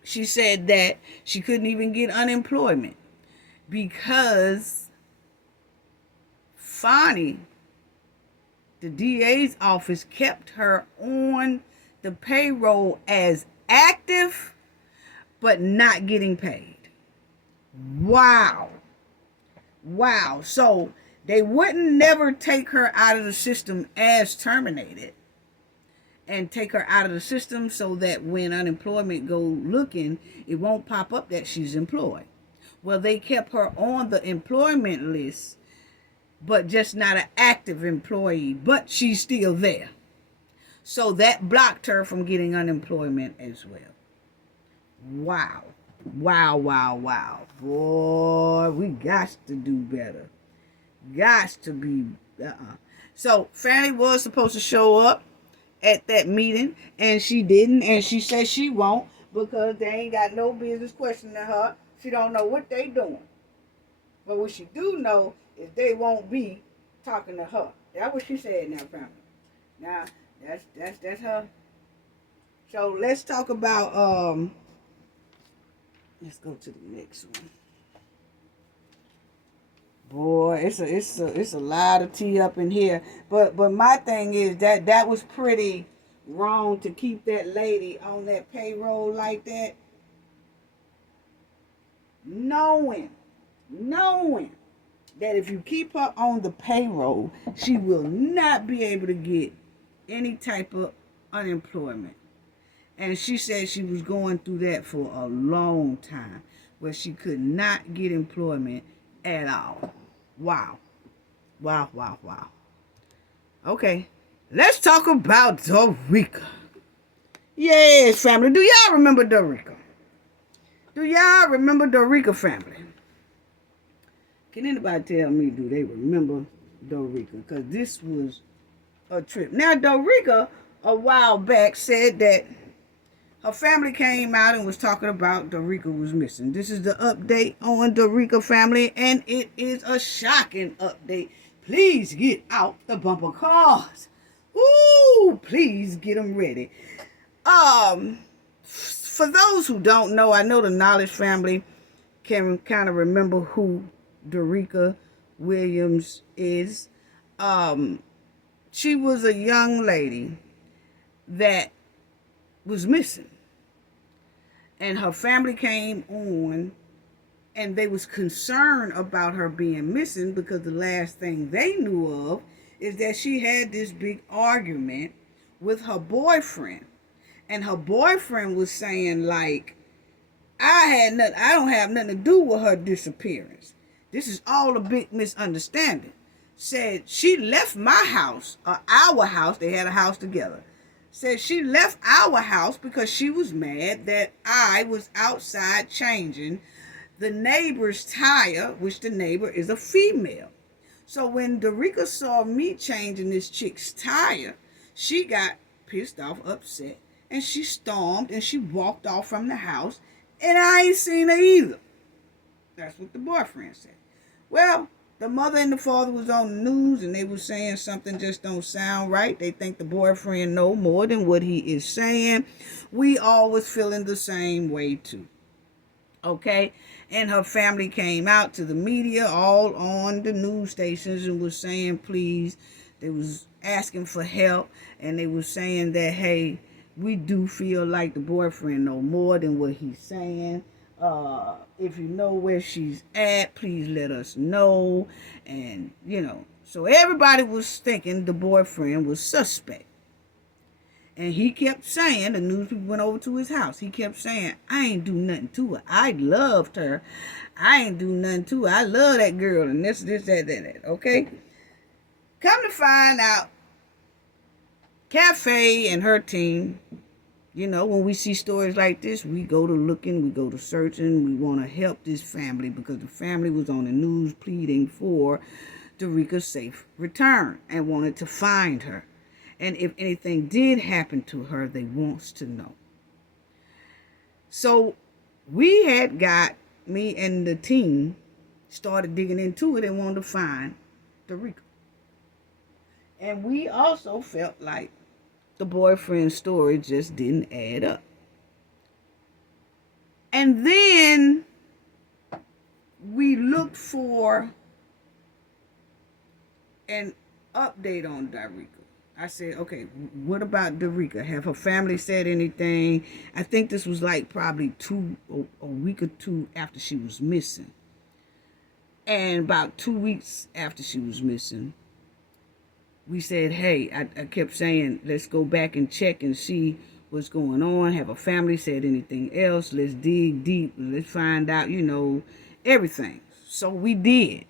she said that she couldn't even get unemployment because Fani, the DA's office, kept her on the payroll as active but not getting paid. Wow. So they wouldn't never take her out of the system as terminated and take her out of the system so that when unemployment go looking, it won't pop up that she's employed. Well, they kept her on the employment list, but just not an active employee, but she's still there. So that blocked her from getting unemployment as well. Wow. Boy, we got to do better. Got to be, So Fani was supposed to show up at that meeting, and she didn't, and she said she won't because they ain't got no business questioning her. She don't know what they doing. But what she do know is they won't be talking to her. That's what she said now, family. Now, that's her. So let's talk about, let's go to the next one. Boy, it's a lot of tea up in here. But my thing is that was pretty wrong to keep that lady on that payroll like that. Knowing that if you keep her on the payroll, she will not be able to get any type of unemployment. And she said she was going through that for a long time, where she could not get employment at all. Wow. Okay, let's talk about Dorica. Yes, family. Do y'all remember Dorica? Do y'all remember Dorica, family? Can anybody tell me, do they remember Dorica? Because this was a trip. Now, Dorica, a while back, said that her family came out and was talking about Dorica was missing. This is the update on Dorica, family, and it is a shocking update. Please get out the bumper cars. Ooh, please get them ready. For those who don't know, I know the Knowledge family can kind of remember who Dorica Williams is. She was a young lady that was missing, and her family came on and they was concerned about her being missing because the last thing they knew of is that she had this big argument with her boyfriend, and her boyfriend was saying like, I don't have nothing to do with her disappearance. This is all a big misunderstanding. Said she left my house, or our house, they had a house together. Said she left our house because she was mad that I was outside changing the neighbor's tire, which the neighbor is a female. So when Dorica saw me changing this chick's tire, she got pissed off, upset, and she stormed and she walked off from the house, and I ain't seen her either. That's what the boyfriend said. Well, the mother and the father was on the news, and they were saying something just don't sound right. They think the boyfriend know more than what he is saying. We all was feeling the same way too. Okay? And her family came out to the media, all on the news stations, and was saying, please, they was asking for help, and they was saying that, hey, we do feel like the boyfriend know more than what he's saying. If you know where she's at, please let us know. And, so everybody was thinking the boyfriend was suspect. And he kept saying, the news people went over to his house. He kept saying, I ain't do nothing to her. I loved her. I ain't do nothing to her. I love that girl. And this, that. Okay? Come to find out, Cafe and her team, when we see stories like this, we go to looking, we go to searching. We want to help this family because the family was on the news pleading for Dorica's safe return and wanted to find her. And if anything did happen to her, they wants to know. So we had got, me and the team started digging into it and wanted to find Dorica. And we also felt like the boyfriend's story just didn't add up. And then we looked for an update on Dorica. I said, okay, what about Dorica? Have her family said anything? I think this was like probably a week or two after she was missing. And about 2 weeks after she was missing, we said, hey, I kept saying, let's go back and check and see what's going on. Have her family said anything else? Let's dig deep and let's find out, everything. So we did.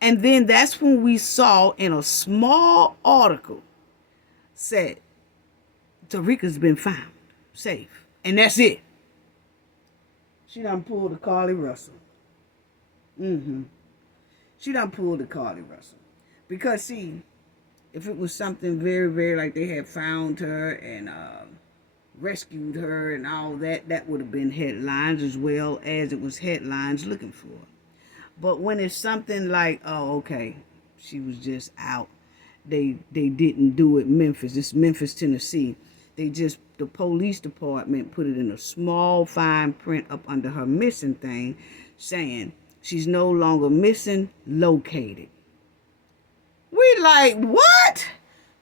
And then that's when we saw in a small article said, Dorica's been found safe. And that's it. She done pulled a Carly Russell. She done pulled a Carly Russell. Because, see, if it was something very, very like they had found her and rescued her and all that, that would have been headlines as well as it was headlines looking for her. But when it's something like, oh, okay, she was just out. They didn't do it Memphis. It's Memphis, Tennessee. The police department put it in a small fine print up under her missing thing saying she's no longer missing, located. We like, what?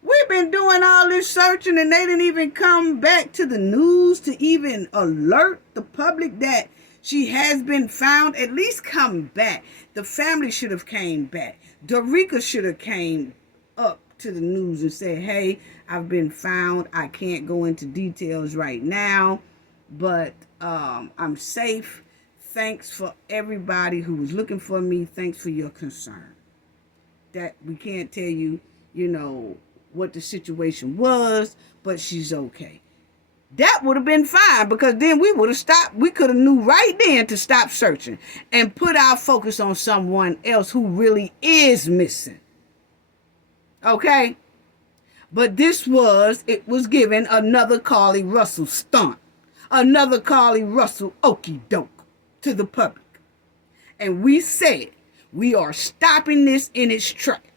We've been doing all this searching and they didn't even come back to the news to even alert the public that she has been found. At least come back. The family should have came back. Dorica should have came up to the news and said, hey, I've been found. I can't go into details right now, but I'm safe. Thanks for everybody who was looking for me. Thanks for your concern. That we can't tell you, what the situation was, but she's okay. That would have been fine because then we would have stopped. We could have knew right then to stop searching and put our focus on someone else who really is missing. Okay? But it was given another Carly Russell stunt. Another Carly Russell okie doke to the public. And we said, we are stopping this in its track.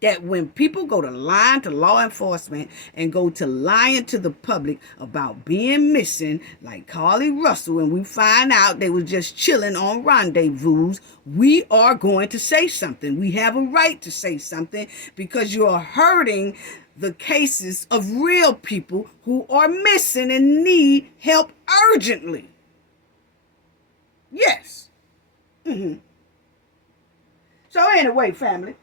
That when people go to lying to law enforcement and go to lying to the public about being missing, like Carly Russell, and we find out they were just chilling on rendezvous, we are going to say something. We have a right to say something because you are hurting the cases of real people who are missing and need help urgently. Yes. So anyway, family,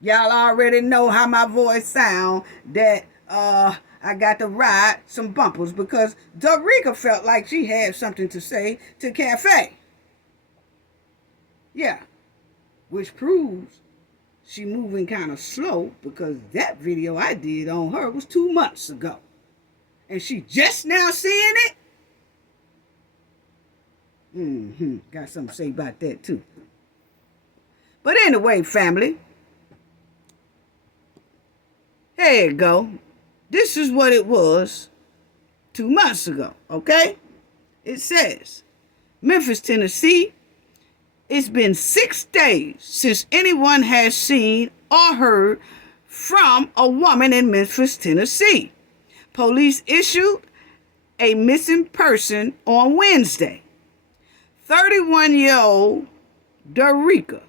y'all already know how my voice sound that I got to ride some bumpers because Dorica felt like she had something to say to Cafe. Yeah, which proves she moving kind of slow because that video I did on her was 2 months ago. And she just now seeing it? Got something to say about that too. But anyway, family, there you go. This is what it was 2 months ago, okay? It says, Memphis, Tennessee, it's been 6 days since anyone has seen or heard from a woman in Memphis, Tennessee. Police issued a missing person on Wednesday. 31-year-old Dorica.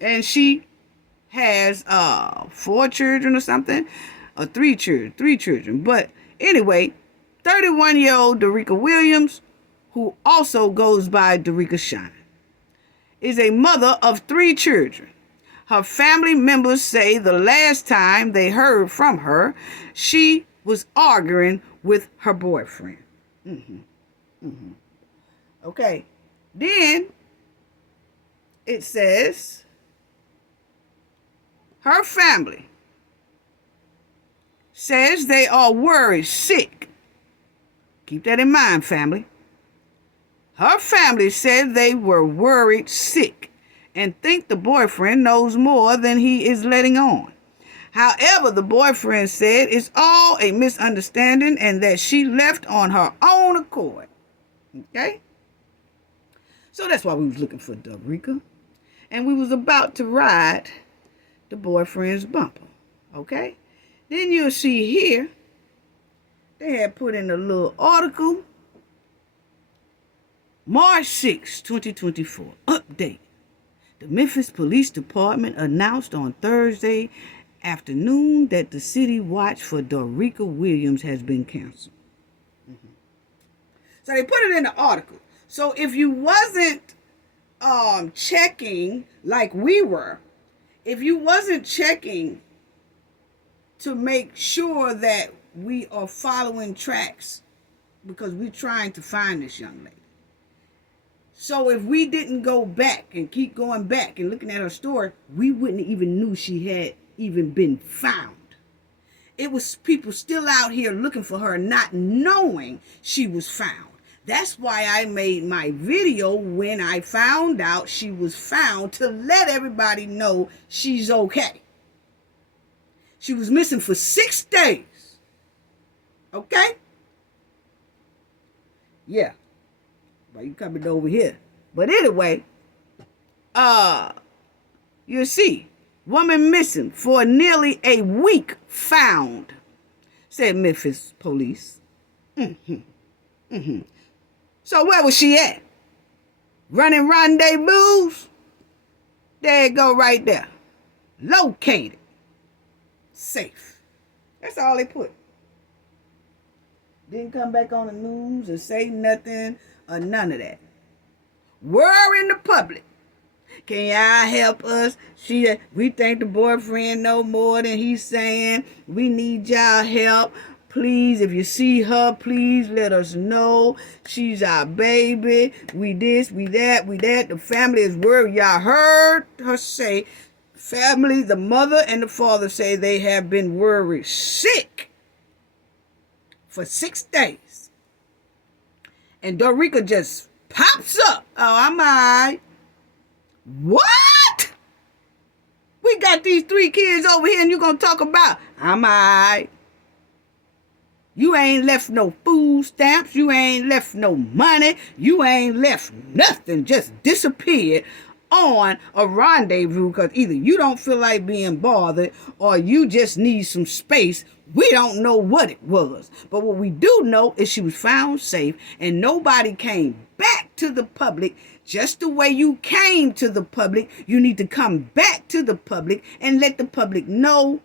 And she has 4 children or something, or 3 children. But anyway, 31-year-old Dorica Williams, who also goes by Dorica Shine, is a mother of 3 children. Her family members say the last time they heard from her, she was arguing with her boyfriend. Okay, then it says her family says they are worried sick. Keep that in mind, family. Her family said they were worried sick and think the boyfriend knows more than he is letting on. However, the boyfriend said it's all a misunderstanding and that she left on her own accord. Okay? So that's why we was looking for Dorica. And we was about to ride the boyfriend's bumper. Okay? Then you'll see here They had put in a little article. March 6, 2024. Update. The Memphis Police Department announced on Thursday afternoon that the city watch for Dorica Williams has been canceled. So they put it in the article. So if you wasn't checking like we were, if you wasn't checking to make sure that we are following tracks, because we're trying to find this young lady. So if we didn't go back and keep going back and looking at her story, we wouldn't even knew she had even been found. It was people still out here looking for her, not knowing she was found. That's why I made my video when I found out she was found, to let everybody know she's okay. She was missing for 6 days. Okay? Yeah. Why you coming over here? But anyway, you see, woman missing for nearly a week found, said Memphis police. So where was she at? Running rendezvous? There you go right there. Located. Safe. That's all they put. Didn't come back on the news or say nothing or none of that. Worrying the public. Can y'all help us? We think the boyfriend know more than he's saying. We need y'all help. Please, if you see her, please let us know. She's our baby. We this, we that, we that. The family is worried. Y'all heard her say, family, the mother and the father say they have been worried sick for 6 days. And Dorica just pops up. Oh, I'm all right. What? We got these 3 kids over here and you gonna talk about, I'm all right. You ain't left no food stamps. You ain't left no money. You ain't left nothing. Just disappeared on a rendezvous because either you don't feel like being bothered or you just need some space. We don't know what it was. But what we do know is she was found safe and nobody came back to the public. Just the way you came to the public, you need to come back to the public and let the public know,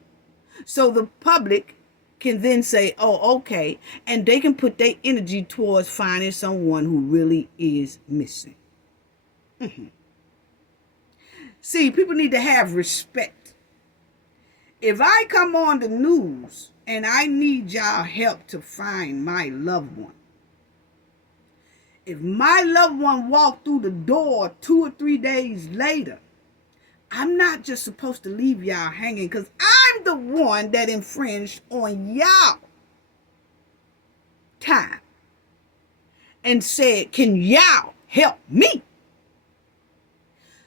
so the public can then say, oh, okay, and they can put their energy towards finding someone who really is missing. See, people need to have respect. If I come on the news and I need y'all help to find my loved one, if my loved one walked through the door 2 or 3 days later, I'm not just supposed to leave y'all hanging, because I'm the one that infringed on y'all time and said, can y'all help me?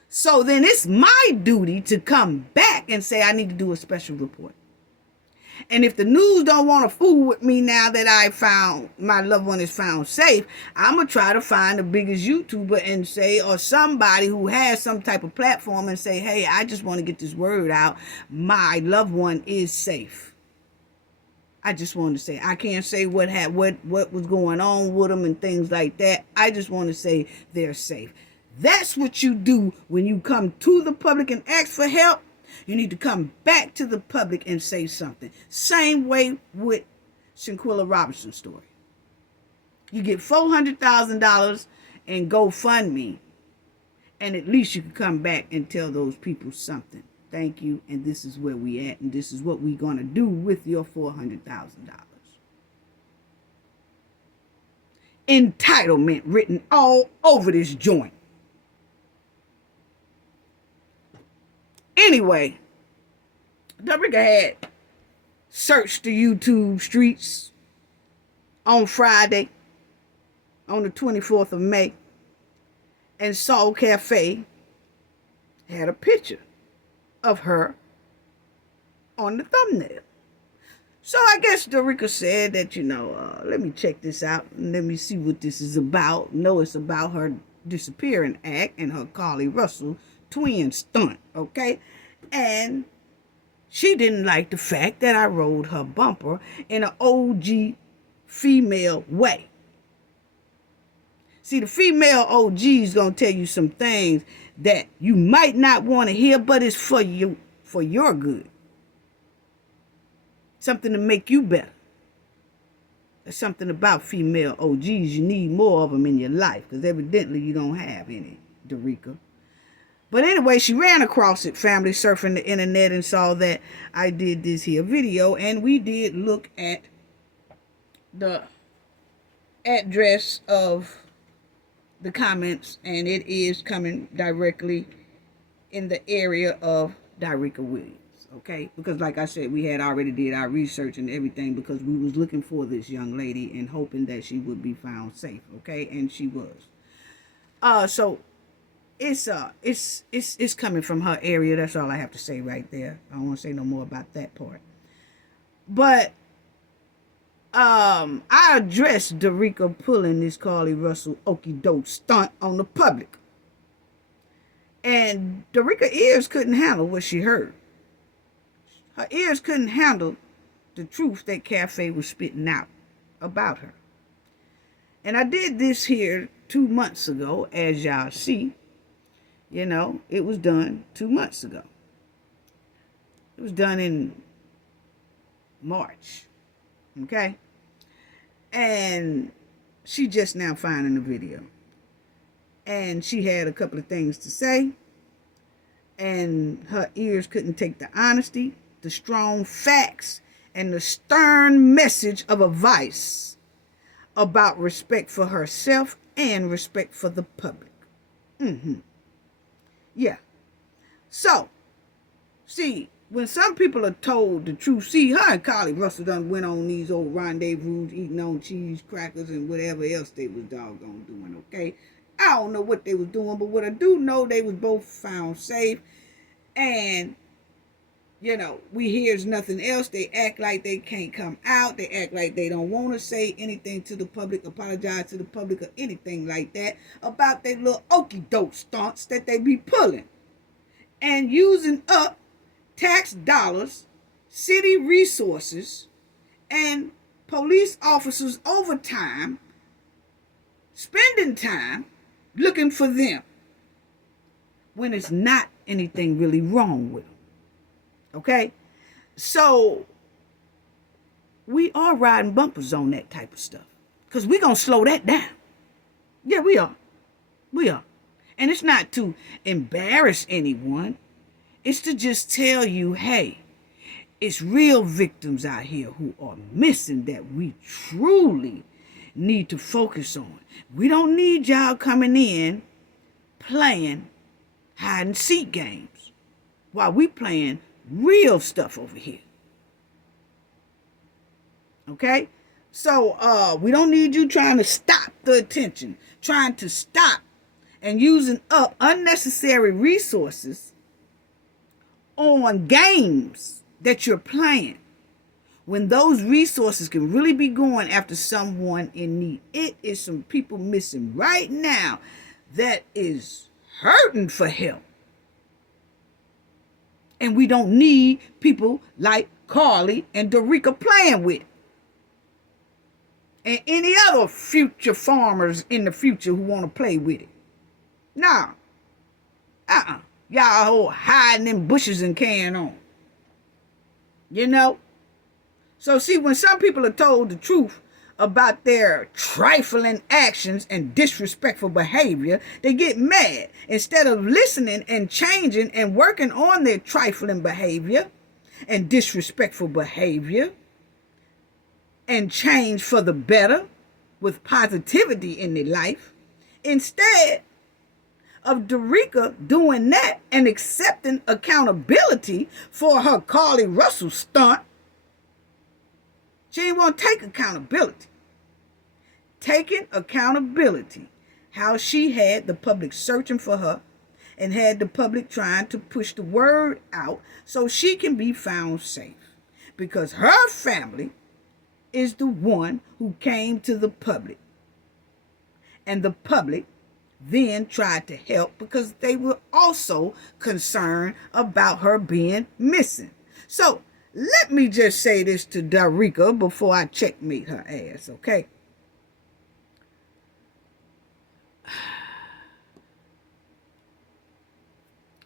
So then it's my duty to come back and say I need to do a special report. And if the news don't want to fool with me now that I found my loved one is found safe, I'm going to try to find the biggest YouTuber and say, or somebody who has some type of platform and say, hey, I just want to get this word out. My loved one is safe. I just want to say, I can't say what was going on with them and things like that. I just want to say they're safe. That's what you do when you come to the public and ask for help. You need to come back to the public and say something. Same way with Shanquilla Robinson's story. You get $400,000 and GoFundMe, and at least you can come back and tell those people something. Thank you, and this is where we at, and this is what we're going to do with your $400,000. Entitlement written all over this joint. Anyway, Dorica had searched the YouTube streets on Friday, on the 24th of May, and Soul Cafe had a picture of her on the thumbnail. So I guess Dorica said that, let me check this out and let me see what this is about. No, it's about her disappearing act and her Carly Russell twin stunt, okay? And she didn't like the fact that I rode her bumper in an OG female way. See, the female OG is going to tell you some things that you might not want to hear, but it's for you, for your good. Something to make you better. There's something about female OGs. You need more of them in your life, because evidently you don't have any, Dorica. But anyway, she ran across it, family, surfing the internet, and saw that I did this here video, and we did look at the address of the comments, and it is coming directly in the area of Dorica Williams. Okay, because like I said, we had already did our research and everything, because we was looking for this young lady and hoping that she would be found safe. Okay, and she was. So it's coming from her area. That's all I have to say right there. I don't want to say no more about that part. But I addressed Dorica pulling this Carly Russell okie doke stunt on the public, and Dorica's ears couldn't handle what she heard. Her ears couldn't handle the truth that Cafe was spitting out about her. And I did this here 2 months ago, as y'all see. You know, it was done 2 months ago. It was done in March. Okay? And she just now finding the video. And she had a couple of things to say. And her ears couldn't take the honesty, the strong facts, and the stern message of advice about respect for herself and respect for the public. Yeah. So, see, when some people are told the truth, see, her and Carly Russell done went on these old rendezvous, eating on cheese, crackers, and whatever else they was doggone doing, okay? I don't know what they was doing, but what I do know, they was both found safe. And you know, we hears nothing else. They act like they can't come out. They act like they don't want to say anything to the public, apologize to the public, or anything like that about their little okie doke stunts that they be pulling and using up tax dollars, city resources, and police officers' overtime, spending time looking for them when it's not anything really wrong with them. Okay, so we are riding bumpers on that type of stuff, because we're going to slow that down. Yeah, we are. We are. And it's not to embarrass anyone. It's to just tell you, hey, it's real victims out here who are missing that we truly need to focus on. We don't need y'all coming in playing hide and seek games while we playing real stuff over here. Okay? So we don't need you trying to stop the attention, trying to stop and using up unnecessary resources on games that you're playing, when those resources can really be going after someone in need. It is some people missing right now that is hurting for help. And we don't need people like Carly and Dorica playing with it. And any other future farmers in the future who want to play with it. Nah. Y'all whole hiding in bushes and carrying on. You know? So see, when some people are told the truth about their trifling actions and disrespectful behavior, they get mad. Instead of listening and changing and working on their trifling behavior and disrespectful behavior and change for the better with positivity in their life, instead of Dorica doing that and accepting accountability for her Carly Russell stunt, she didn't want to take accountability. Taking accountability. How she had the public searching for her and had the public trying to push the word out so she can be found safe. Because her family is the one who came to the public. And the public then tried to help because they were also concerned about her being missing. So Let me just say this to Dorica before I checkmate her ass, okay?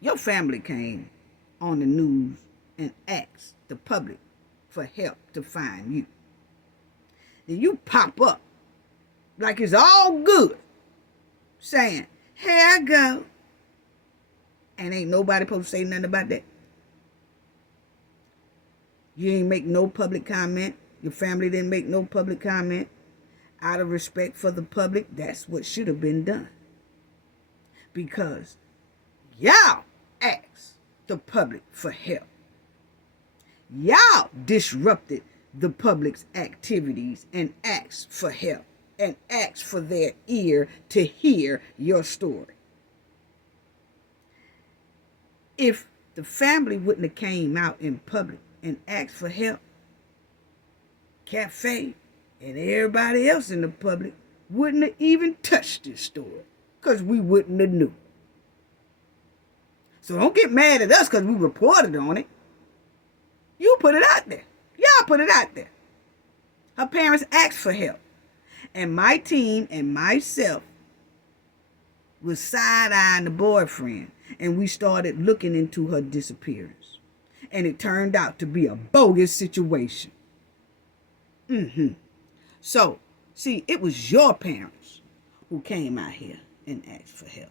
Your family came on the news and asked the public for help to find you. Then you pop up like it's all good, saying, here I go. And ain't nobody supposed to say nothing about that. You ain't make no public comment. Your family didn't make no public comment. Out of respect for the public, that's what should have been done. Because y'all asked the public for help. Y'all disrupted the public's activities and asked for help and asked for their ear to hear your story. If the family wouldn't have came out in public and asked for help, Cafe and everybody else in the public wouldn't have even touched this story because we wouldn't have knew. So don't get mad at us because we reported on it. You put it out there. Y'all put it out there. Her parents asked for help. And my team and myself was side-eyeing the boyfriend. And we started looking into her disappearance. And it turned out to be a bogus situation. So, see, it was your parents who came out here and asked for help.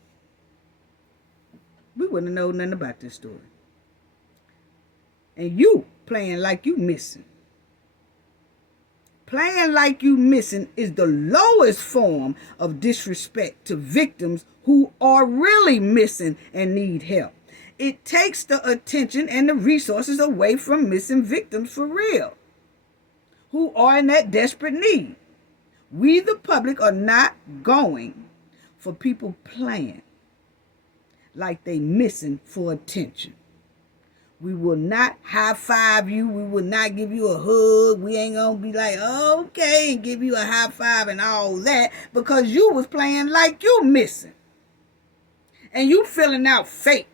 We wouldn't have known nothing about this story. And you playing like you missing. Playing like you missing is the lowest form of disrespect to victims who are really missing and need help. It takes the attention and the resources away from missing victims for real, who are in that desperate need. We, the public, are not going for people playing like they missing for attention. We will not high five you. We will not give you a hug. We ain't going to be like, okay, and give you a high five and all that because you was playing like you missing. And you filling out fake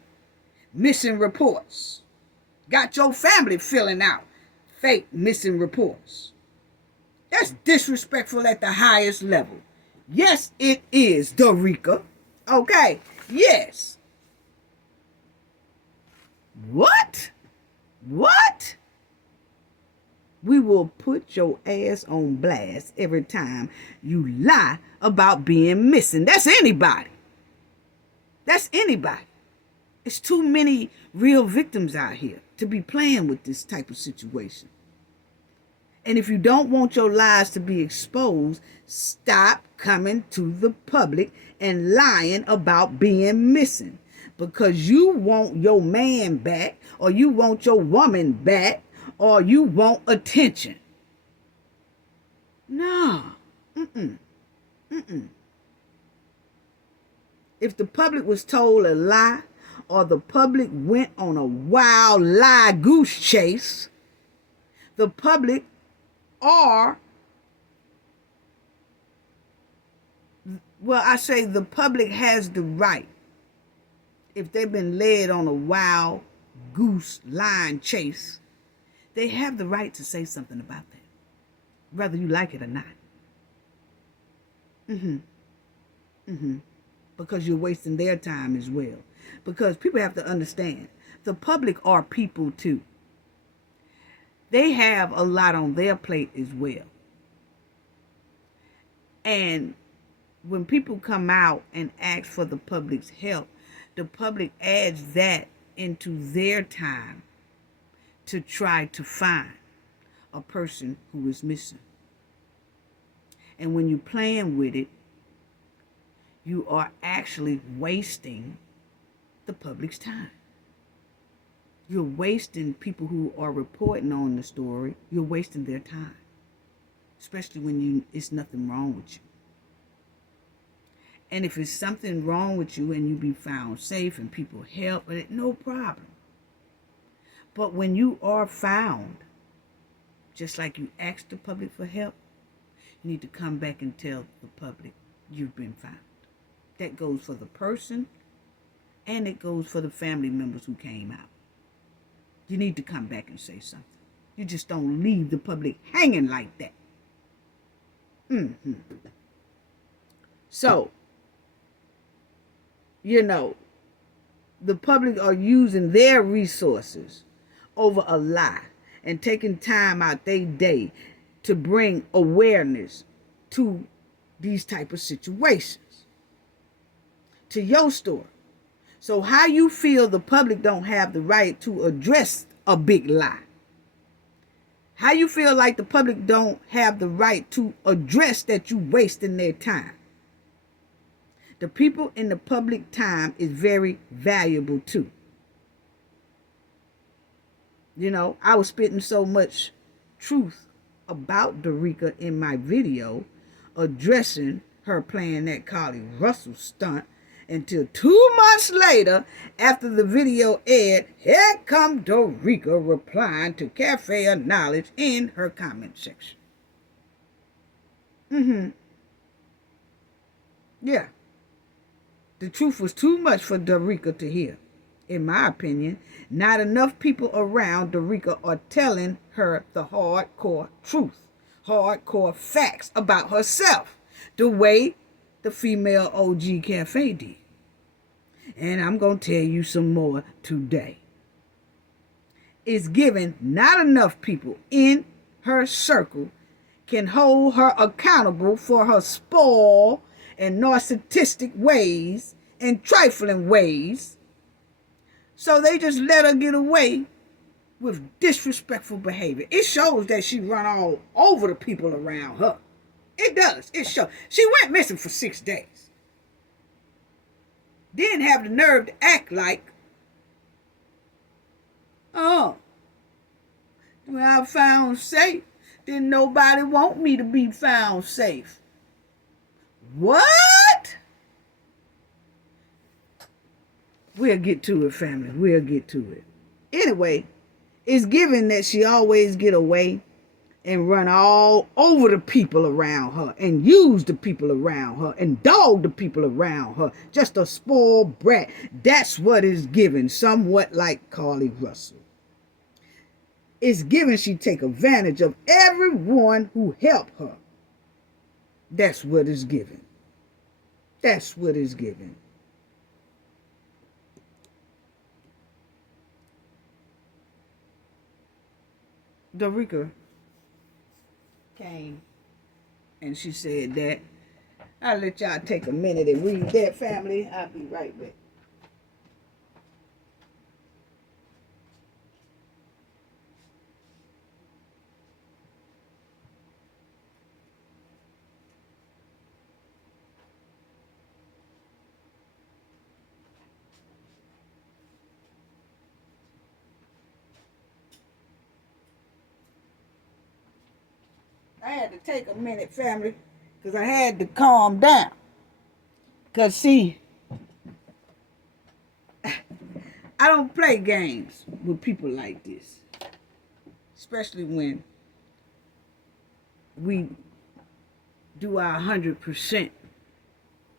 missing reports. Got your family filling out fake missing reports. That's disrespectful at the highest level. Yes, it is, Dorica. Okay, yes. What? What? We will put your ass on blast every time you lie about being missing. That's anybody. That's anybody. It's too many real victims out here to be playing with this type of situation. And if you don't want your lies to be exposed, stop coming to the public and lying about being missing. Because you want your man back, or you want your woman back, or you want attention. No. If the public was told a lie, or the public went on a wild lie goose chase, the public the public has the right, if they've been led on a wild goose line chase, they have the right to say something about that, whether you like it or not. Because you're wasting their time as well. Because people have to understand, the public are people too. They have a lot on their plate as well. And when people come out and ask for the public's help, the public adds that into their time to try to find a person who is missing. And when you're playing with it, you are actually wasting the public's time. You're wasting people who are reporting on the story. You're wasting their time, especially when it's nothing wrong with you. And if it's something wrong with you and you be found safe and people help, no problem. But when you are found, just like you asked the public for help, you need to come back and tell the public you've been found. That goes for the person and it goes for the family members who came out. You need to come back and say something. You just don't leave the public hanging like that. So, the public are using their resources over a lie and taking time out their day to bring awareness to these type of situations, to your story. So how you feel the public don't have the right to address a big lie? How you feel like the public don't have the right to address that you wasting their time? The people in the public time is very valuable too. I was spitting so much truth about Dorica in my video, addressing her playing that Carly Russell stunt, until 2 months later, after the video aired, here come Dorica replying to Cafe of Knowledge in her comment section. Yeah. The truth was too much for Dorica to hear. In my opinion, not enough people around Dorica are telling her the hardcore truth, hardcore facts about herself, the way the female OG Cafe did. And I'm going to tell you some more today. It's given not enough people in her circle can hold her accountable for her spoiled and narcissistic ways and trifling ways. So they just let her get away with disrespectful behavior. It shows that she run all over the people around her. It does. It shows. She went missing for 6 days. Then have the nerve to act like, oh, when I found safe, didn't nobody want me to be found safe. What? We'll get to it, family. We'll get to it. Anyway, it's given that she always get away and run all over the people around her and use the people around her and dog the people around her. Just a spoiled brat. That's what is given, somewhat like Carly Russell. It's given she take advantage of everyone who help her. That's what is given. That's what is given. Dorica came and she said that. I'll let y'all take a minute and read that, family. I'll be right back. I had to take a minute, family, because I had to calm down. Because, see, I don't play games with people like this. Especially when we do our 100%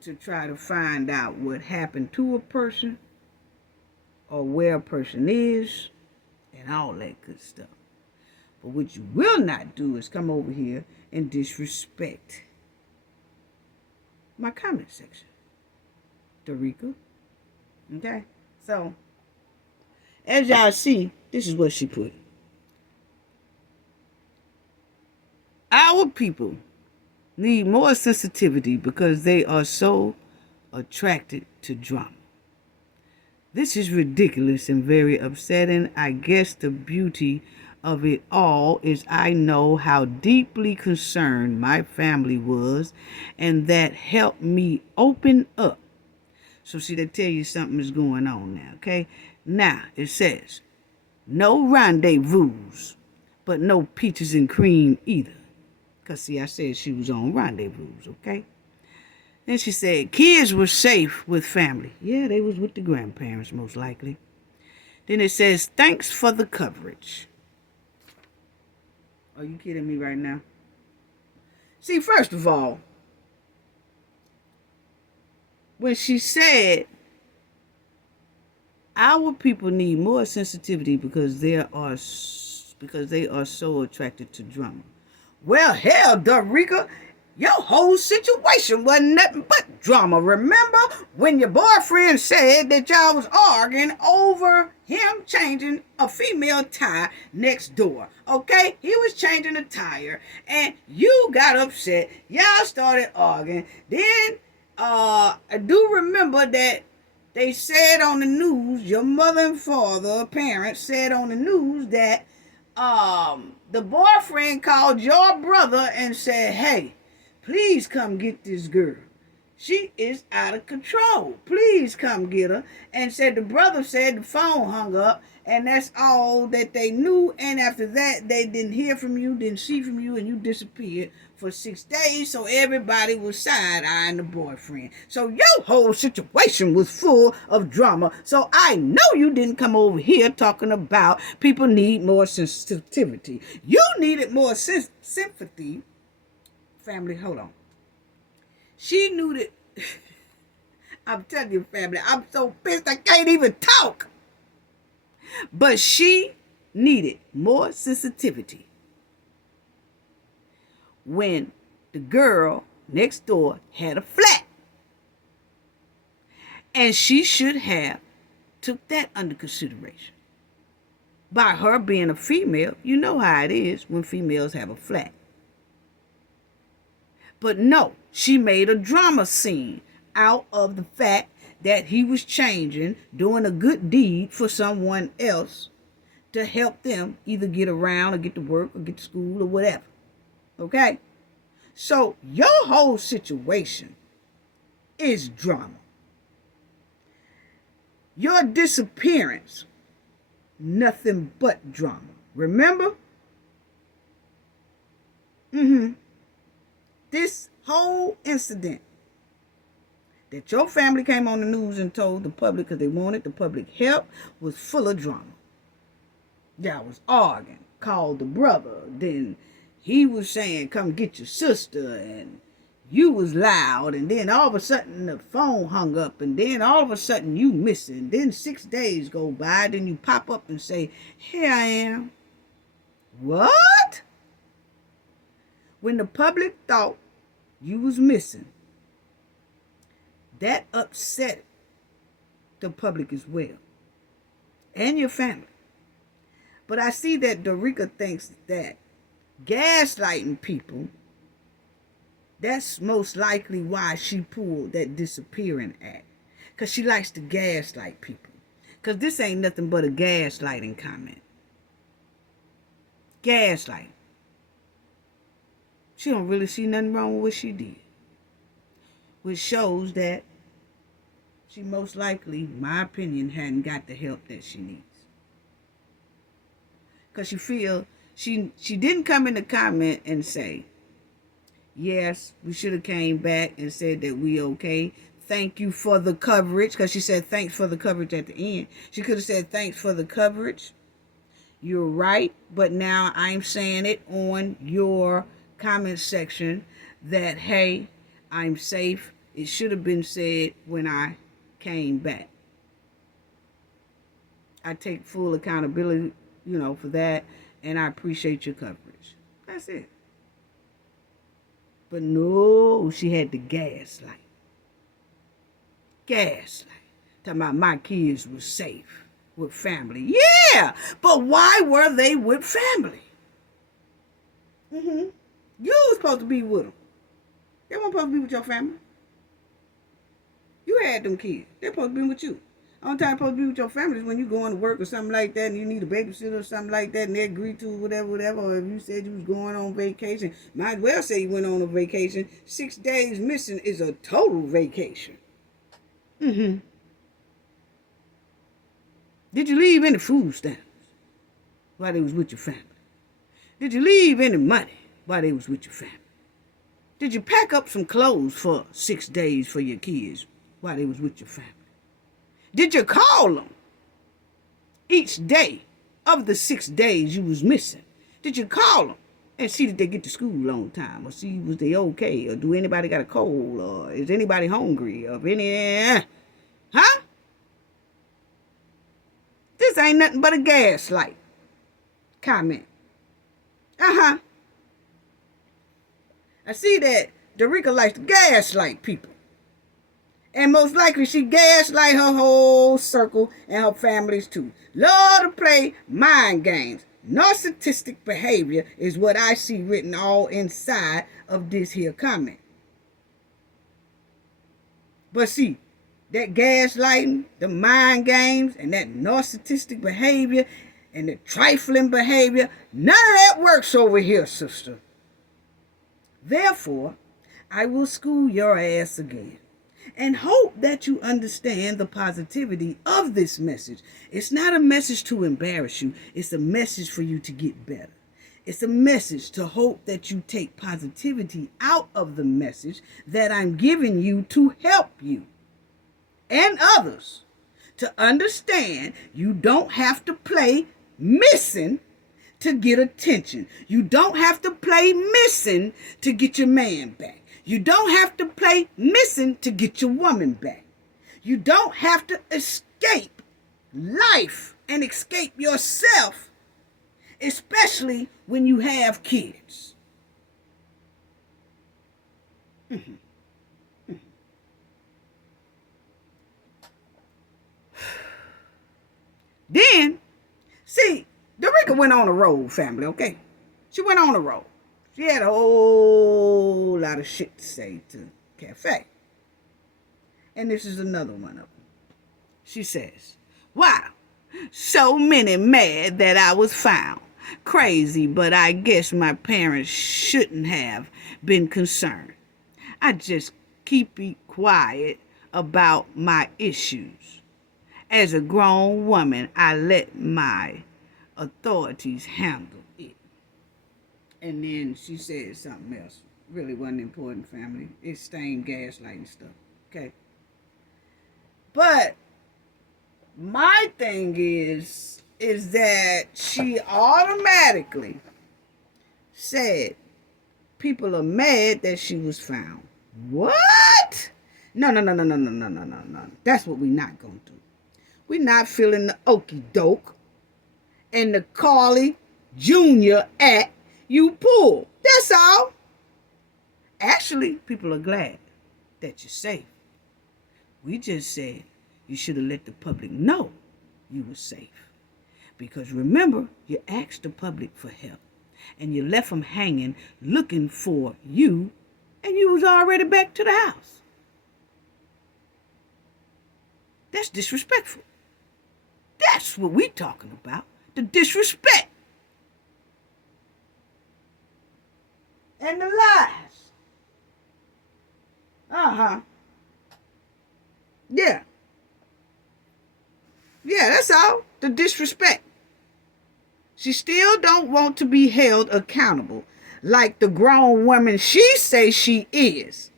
to try to find out what happened to a person or where a person is and all that good stuff. But what you will not do is come over here and disrespect my comment section. Dorica. Okay? So, as y'all see, this is what she put. Our people need more sensitivity because they are so attracted to drama. This is ridiculous and very upsetting. I guess the beauty of it all is I know how deeply concerned my family was, and that helped me open up. So see, they tell you something is going on now, okay? Now, it says, no rendezvous, but no peaches and cream either. Because see, I said she was on rendezvous, okay? Then she said, kids were safe with family. Yeah, they was with the grandparents, most likely. Then it says, thanks for the coverage. Are you kidding me right now? See, first of all, when she said, our people need more sensitivity because they are because they are so attracted to drama. Well, hell, Dorica, your whole situation wasn't nothing but drama. Remember when your boyfriend said that y'all was arguing over him changing a female tire next door? Okay? He was changing a tire and you got upset. Y'all started arguing. Then, I do remember that they said on the news, your mother and father, parents said on the news that the boyfriend called your brother and said, hey, please come get this girl. She is out of control. Please come get her. And said the brother said the phone hung up, and that's all that they knew. And after that, they didn't hear from you, didn't see from you, and you disappeared for 6 days. So everybody was side-eyeing the boyfriend. So your whole situation was full of drama. So I know you didn't come over here talking about people need more sensitivity. You needed more sympathy. Family, hold on. She knew that. I'm telling you, family, I'm so pissed I can't even talk. But she needed more sensitivity when the girl next door had a flat. And she should have took that under consideration. By her being a female, you know how it is when females have a flat. But no, she made a drama scene out of the fact that he was changing, doing a good deed for someone else to help them either get around or get to work or get to school or whatever. Okay? So your whole situation is drama. Your disappearance, nothing but drama. Remember? This whole incident that your family came on the news and told the public because they wanted the public help was full of drama. Y'all was arguing, called the brother, then he was saying, come get your sister, and you was loud, and then all of a sudden the phone hung up, and then all of a sudden you missing. Then 6 days go by, then you pop up and say, here I am. What? When the public thought you was missing, that upset the public as well, and your family. But I see that Dorica thinks that gaslighting people, that's most likely why she pulled that disappearing act. Because she likes to gaslight people. Because this ain't nothing but a gaslighting comment. Gaslighting. She don't really see nothing wrong with what she did. Which shows that she most likely, in my opinion, hadn't got the help that she needs. Because she feel she didn't come in the comment and say, yes, we should have came back and said that we okay. Thank you for the coverage. Because she said thanks for the coverage at the end. She could have said thanks for the coverage. You're right. But now I'm saying it on your comment section that, hey, I'm safe. It should have been said when I came back. I take full accountability, for that, and I appreciate your coverage. That's it. But no, she had to gaslight. Gaslight. Talking about my kids were safe with family. Yeah, but why were they with family? You was supposed to be with them. They weren't supposed to be with your family. You had them kids. They're supposed to be with you. Only time you're supposed to be with your family is when you going to work or something like that and you need a babysitter or something like that and they agree to whatever. Or if you said you was going on vacation, might as well say you went on a vacation. 6 days missing is a total vacation. Did you leave any food stamps while they was with your family? Did you leave any money while they was with your family? Did you pack up some clothes for 6 days for your kids while they was with your family? Did you call them each day of the 6 days you was missing? Did you call them and see that they get to school on time? Or see was they okay? Or do anybody got a cold? Or is anybody hungry? Or any... Huh? This ain't nothing but a gaslight comment. Uh-huh. I see that Dorica likes to gaslight people. And most likely she gaslight her whole circle and her families too. Love to play mind games. Narcissistic behavior is what I see written all inside of this here comment. But see, that gaslighting, the mind games, and that narcissistic behavior, and the trifling behavior, none of that works over here, sister. Therefore, I will school your ass again and hope that you understand the positivity of this message. It's not a message to embarrass you. It's a message for you to get better. It's a message to hope that you take positivity out of the message that I'm giving you to help you and others to understand you don't have to play missing to get attention. You don't have to play missing to get your man back. You don't have to play missing to get your woman back. You don't have to escape life and escape yourself, especially when you have kids. Then, see, Dorica went on the road, family, okay? She went on the road. She had a whole lot of shit to say to Cafe. And this is another one of them. She says, wow, so many mad that I was found. Crazy, but I guess my parents shouldn't have been concerned. I just keep it quiet about my issues. As a grown woman, I let my authorities handle it. And then she said something else. Really wasn't important, family. It's stained gaslighting stuff. Okay. But my thing is that she automatically said people are mad that she was found. What? No. That's what we're not going to do. We're not feeling the okie doke and the Carly Jr. act you pull. That's all. Actually, people are glad that you're safe. We just said you should have let the public know you were safe. Because remember, you asked the public for help. And you left them hanging looking for you. And you was already back to the house. That's disrespectful. That's what we talking about. The disrespect. And the lies. Uh-huh. Yeah. Yeah, that's all. The disrespect. She still don't want to be held accountable like the grown woman she says she is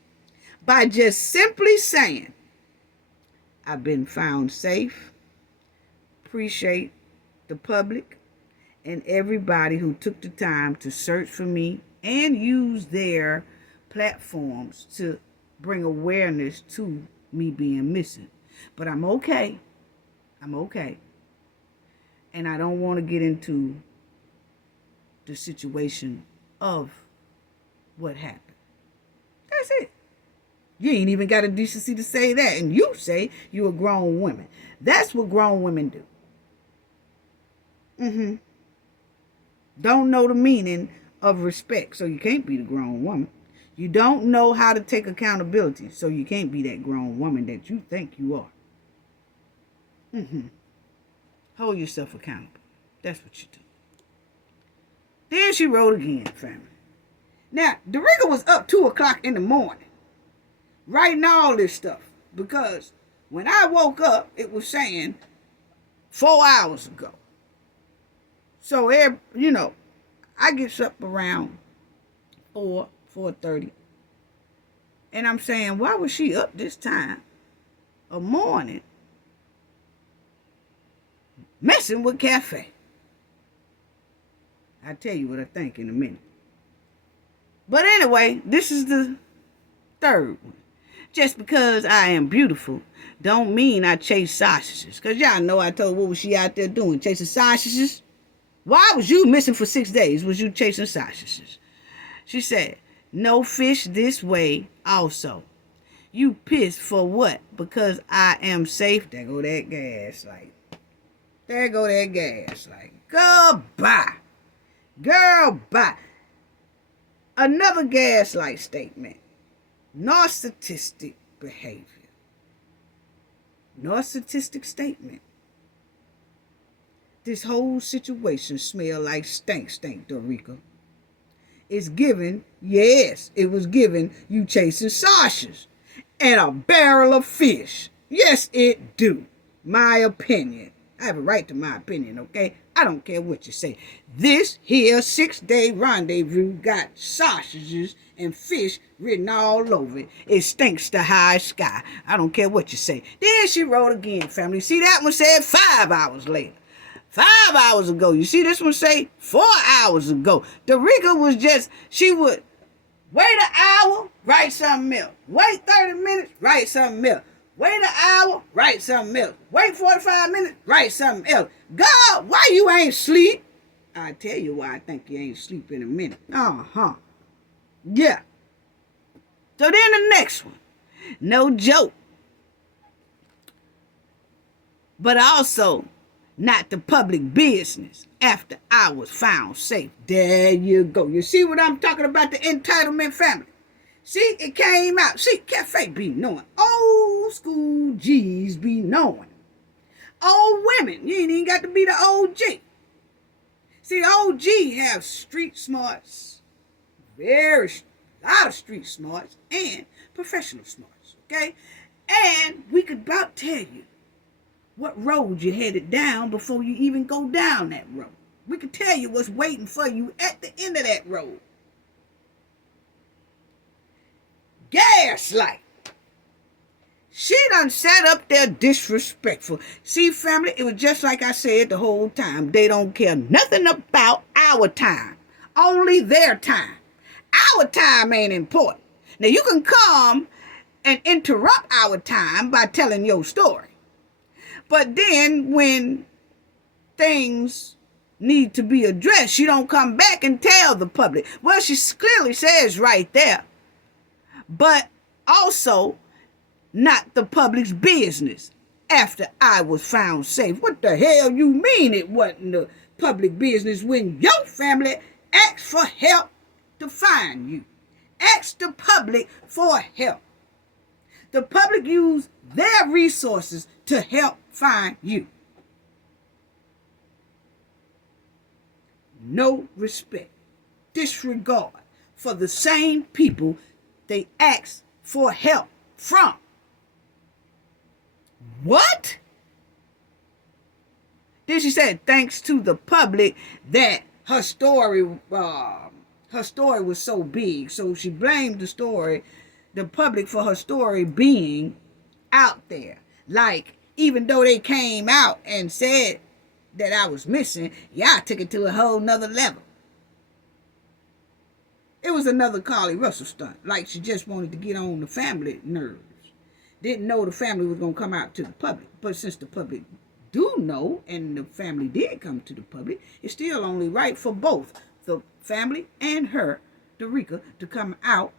by just simply saying, I've been found safe. Appreciate the public and everybody who took the time to search for me and use their platforms to bring awareness to me being missing. But I'm okay. I'm okay. And I don't want to get into the situation of what happened. That's it. You ain't even got a decency to say that. And you say you're a grown woman. That's what grown women do. Don't know the meaning of respect, so you can't be the grown woman. You don't know how to take accountability, so you can't be that grown woman that you think you are. Hold yourself accountable. That's what you do. Then she wrote again, family. Now, Dorica was up 2 o'clock in the morning writing all this stuff because when I woke up, it was saying 4 hours ago. So, I get up around 4:30. And I'm saying, why was she up this time of morning messing with Cafe? I'll tell you what I think in a minute. But anyway, this is the third one. Just because I am beautiful don't mean I chase sausages. Because y'all know I told what was she out there doing? Chasing sausages? Why was you missing for 6 days? Was you chasing sausages? She said, no fish this way also. You pissed for what? Because I am safe. There go that gaslight. There go that gaslight. Goodbye. Girl, bye. Another gaslight statement. Narcissistic behavior. Narcissistic statement. This whole situation smell like stink, Dorica. It's given, yes, it was given you chasing sausages and a barrel of fish. Yes, it do. My opinion. I have a right to my opinion, okay? I don't care what you say. This here 6-day rendezvous got sausages and fish written all over it. It stinks to high sky. I don't care what you say. Then she wrote again, family. See, that one said 5 hours later. 5 hours ago. You see this one say 4 hours ago. Dorica was just, she would wait an hour, write something else. Wait 30 minutes, write something else. Wait an hour, write something else. Wait 45 minutes, write something else. God, why you ain't sleep? I'll tell you why I think you ain't sleep in a minute. Yeah. So then the next one. No joke. But also not the public business after I was found safe. There you go. You see what I'm talking about? The entitlement family. See, it came out. See, Cafe be knowing. Old school G's be knowing. Old women, you ain't even got to be the OG. See, the OG have street smarts, a lot of street smarts, and professional smarts, okay? And we could about tell you what road you headed down before you even go down that road. We could tell you what's waiting for you at the end of that road. Gaslight. She done sat up there disrespectful. See, family, it was just like I said the whole time. They don't care nothing about our time. Only their time. Our time ain't important. Now, you can come and interrupt our time by telling your story. But then when things need to be addressed, you don't come back and tell the public. Well, she clearly says right there. But also not the public's business after I was found safe. What the hell you mean it wasn't the public business when your family asked for help to find you? Ask the public for help. The public used their resources to help find you. No respect, disregard for the same people they asked for help from. What? Then she said, thanks to the public that her story was so big. So she blamed the public for her story being out there. Like, even though they came out and said that I was missing, y'all took it to a whole nother level. It was another Carly Russell stunt. Like she just wanted to get on the family nerves. Didn't know the family was going to come out to the public. But since the public do know, and the family did come to the public, it's still only right for both the family and her, Dorica, to come out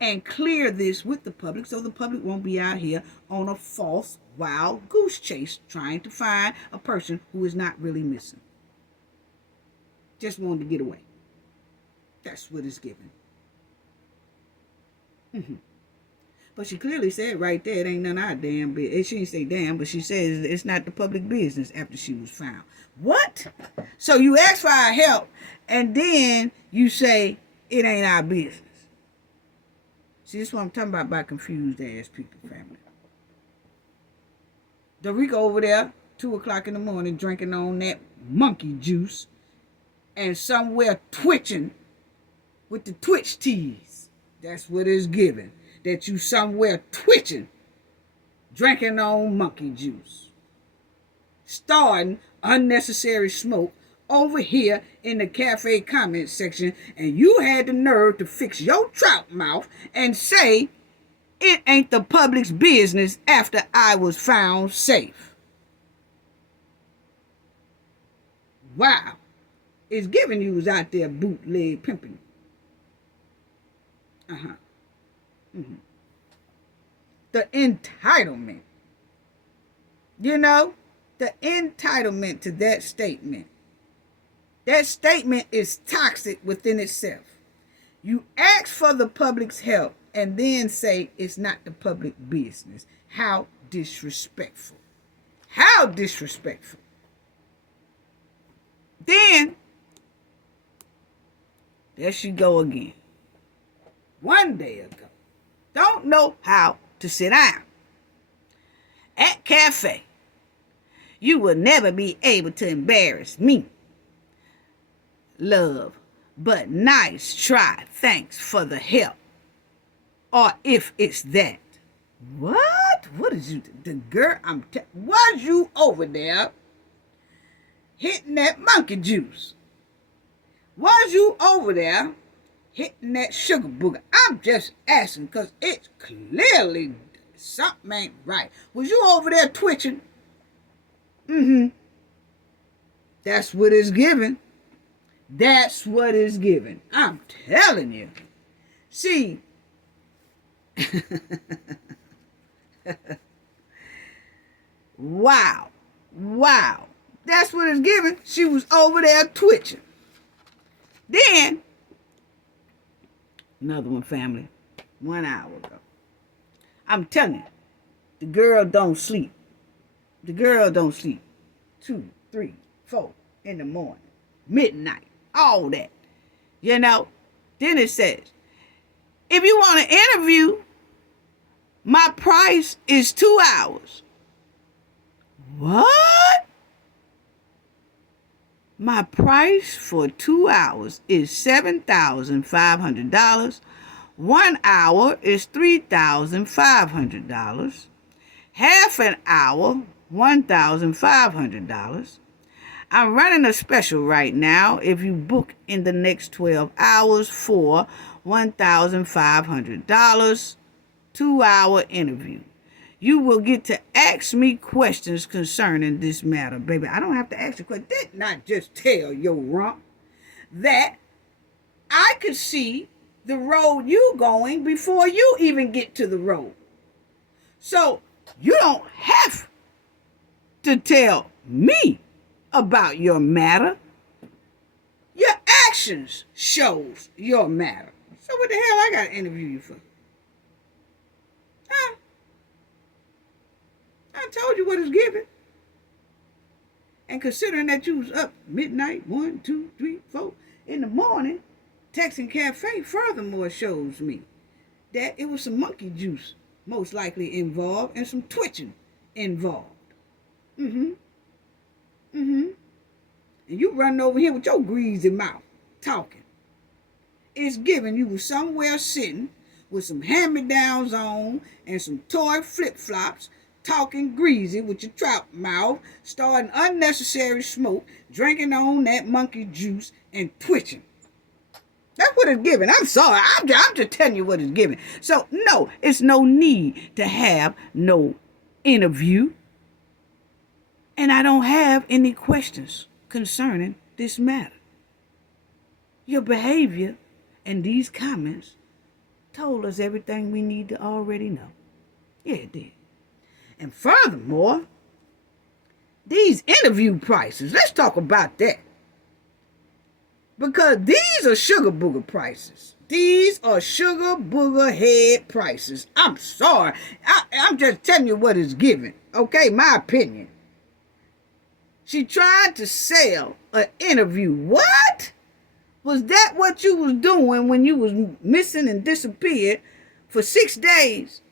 and clear this with the public so the public won't be out here on a false wild goose chase trying to find a person who is not really missing. Just wanted to get away. That's what it's given. But she clearly said right there, it ain't none of our damn business. She didn't say damn, but she says it's not the public business after she was found. What? So you ask for our help, and then you say it ain't our business. See, this is what I'm talking about confused ass people, family. Dorica over there, 2 o'clock in the morning, drinking on that monkey juice, and somewhere twitching with the twitch tease. That's what it's given. That you somewhere twitching, drinking on monkey juice. Starting unnecessary smoke over here in the cafe comment section, and you had the nerve to fix your trout mouth and say it ain't the public's business after I was found safe. Wow. It's giving you was out there bootleg pimping. Mm-hmm. The entitlement. You know, the entitlement to that statement. That statement is toxic within itself. You ask for the public's help and then say it's not the public business. How disrespectful. How disrespectful. Then, there she go again. One day ago. Don't know how to sit down. At cafe. You will never be able to embarrass me. Love, but nice try. Thanks for the help. Or if it's that. What? What is you? The girl, was you over there hitting that monkey juice? Was you over there hitting that sugar booger? I'm just asking because it's clearly something ain't right. Was you over there twitching? That's what it's giving. That's what it's giving. I'm telling you. See, wow. That's what it's giving. She was over there twitching. Then, another one, family, 1 hour ago. I'm telling you, the girl don't sleep. The girl don't sleep. 2, 3, 4 in the morning, midnight, all that. You know, then it says, if you want an interview, my price is 2 hours. What? My price for 2 hours is $7,500. 1 hour is $3,500. Half an hour, $1,500. I'm running a special right now if you book in the next 12 hours for $1,500, 2-hour interview. You will get to ask me questions concerning this matter. Baby, I don't have to ask you questions. Did not just tell your rump that I could see the road you going before you even get to the road. So you don't have to tell me about your matter. Your actions shows your matter. So what the hell I got to interview you for? Huh? I told you what it's giving. And considering that you was up midnight, 1, 2, 3, 4 in the morning, texting cafe furthermore shows me that it was some monkey juice most likely involved and some twitching involved. And you running over here with your greasy mouth talking. It's giving you was somewhere sitting with some hand-me-downs on and some toy flip-flops, talking greasy with your trout mouth, starting unnecessary smoke, drinking on that monkey juice, and twitching. That's what it's giving. I'm sorry. I'm just telling you what it's giving. So, no, it's no need to have no interview. And I don't have any questions concerning this matter. Your behavior and these comments told us everything we need to already know. Yeah, it did. And furthermore, these interview prices, let's talk about that. Because these are sugar booger prices. These are sugar booger head prices. I'm sorry. I'm just telling you what it's giving. Okay, my opinion. She tried to sell an interview. What? Was that what you was doing when you was missing and disappeared for 6 days?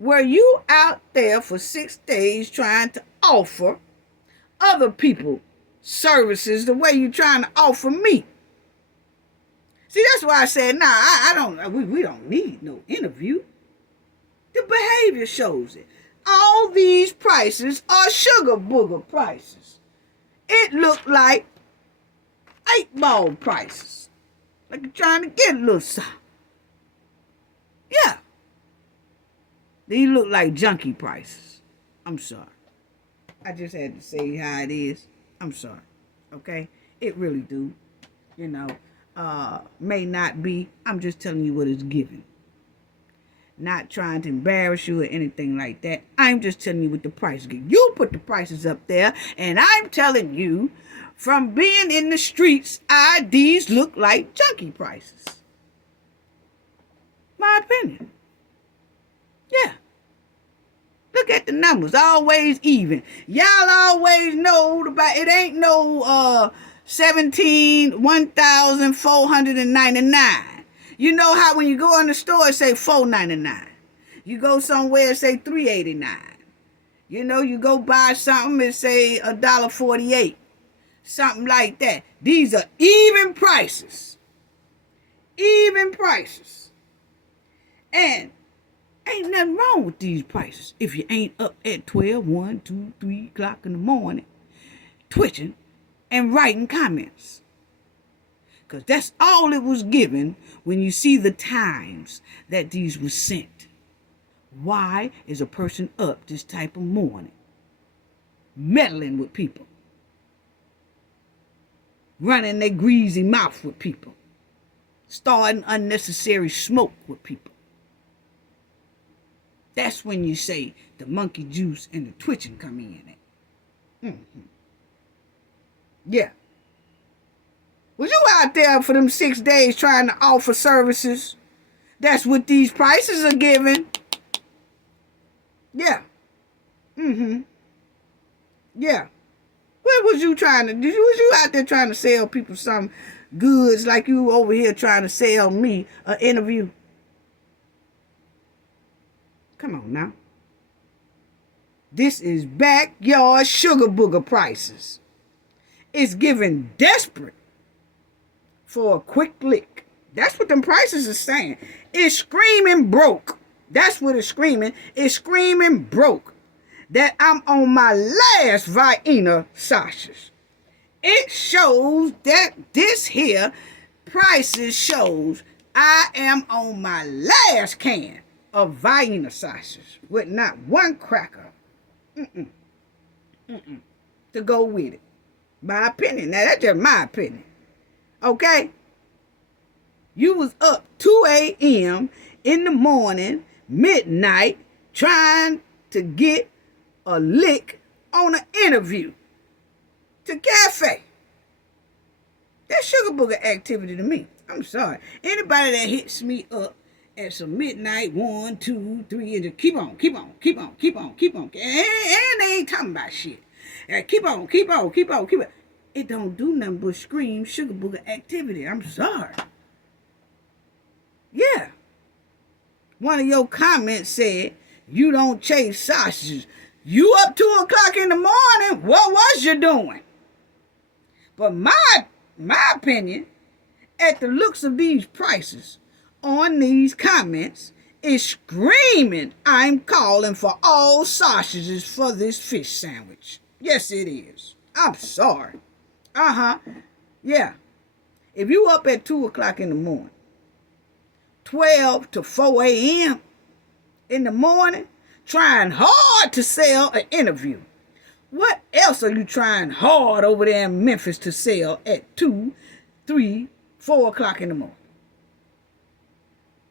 Were you out there for 6 days trying to offer other people services the way you trying to offer me? See, that's why I said, we don't need no interview. The behavior shows it. All these prices are sugar booger prices. It looked like 8-ball prices. Like you're trying to get a little something. Yeah. These look like junkie prices. I'm sorry. I just had to say how it is. I'm sorry. Okay? It really do. May not be. I'm just telling you what is given. Not trying to embarrass you or anything like that. I'm just telling you what the price get. You put the prices up there, and I'm telling you, from being in the streets, IDs look like junkie prices. My opinion. Yeah. Look at the numbers, always even. Y'all always know about it ain't no 1,499. You know how when you go in the store it say $4.99. You go somewhere it say $3.89. You go buy something it say $1.48. Something like that. These are even prices. Even prices. And ain't nothing wrong with these prices if you ain't up at 12, 1, 2, 3 o'clock in the morning twitching and writing comments. Because that's all it was given when you see the times that these were sent. Why is a person up this type of morning meddling with people? Running their greasy mouth with people. Starting unnecessary smoke with people. That's when you say the monkey juice and the twitching come in. Yeah. Was you out there for them 6 days trying to offer services? That's what these prices are giving. Yeah. Yeah. What was you trying to do? Was you out there trying to sell people some goods like you over here trying to sell me an interview? Come on now. This is backyard sugar booger prices. It's giving desperate for a quick lick. That's what them prices are saying. It's screaming broke. That's what it's screaming. It's screaming broke. That I'm on my last Vienna sausage. It shows that this here prices shows I am on my last can of Vienna sausage with not one cracker to go with it. My opinion. Now that's just my opinion. Okay? You was up 2 a.m. in the morning, midnight, trying to get a lick on an interview to cafe. That's sugar booger activity to me. I'm sorry. Anybody that hits me up at some midnight, 1, 2, 3, and just keep on. And they ain't talking about shit. Keep on. It don't do nothing but scream sugar booger activity. I'm sorry. Yeah. One of your comments said, you don't chase sausages. You up 2 o'clock in the morning, what was you doing? But my opinion, at the looks of these prices on these comments, is screaming, I'm calling for all sausages for this fish sandwich. Yes, it is. I'm sorry. Yeah. If you up at 2 o'clock in the morning, 12 to 4 a.m. in the morning, trying hard to sell an interview. What else are you trying hard over there in Memphis to sell at 2, 3, 4 o'clock in the morning?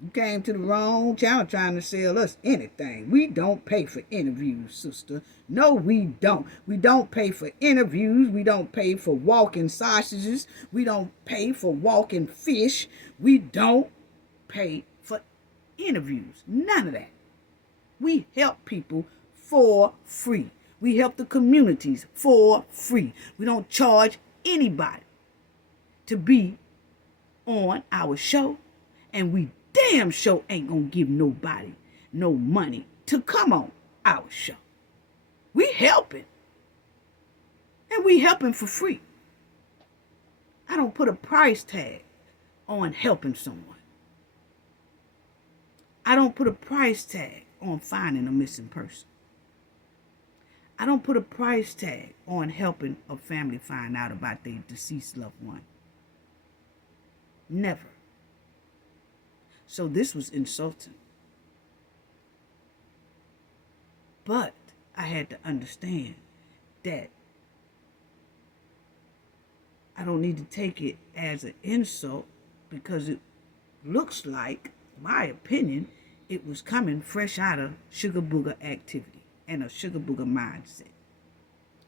You came to the wrong channel trying to sell us anything. We don't pay for interviews, sister. No, we don't. We don't pay for interviews. We don't pay for walking sausages. We don't pay for walking fish. We don't pay for interviews. None of that. We help people for free. We help the communities for free. We don't charge anybody to be on our show, and we damn sure ain't gonna give nobody no money to come on our show. We helping, and we helping for free. I don't put a price tag on helping someone. I don't put a price tag on finding a missing person. I don't put a price tag on helping a family find out about their deceased loved one. Never. So this was insulting. But I had to understand that I don't need to take it as an insult because it looks like, my opinion, it was coming fresh out of sugar booger activity and a sugar booger mindset.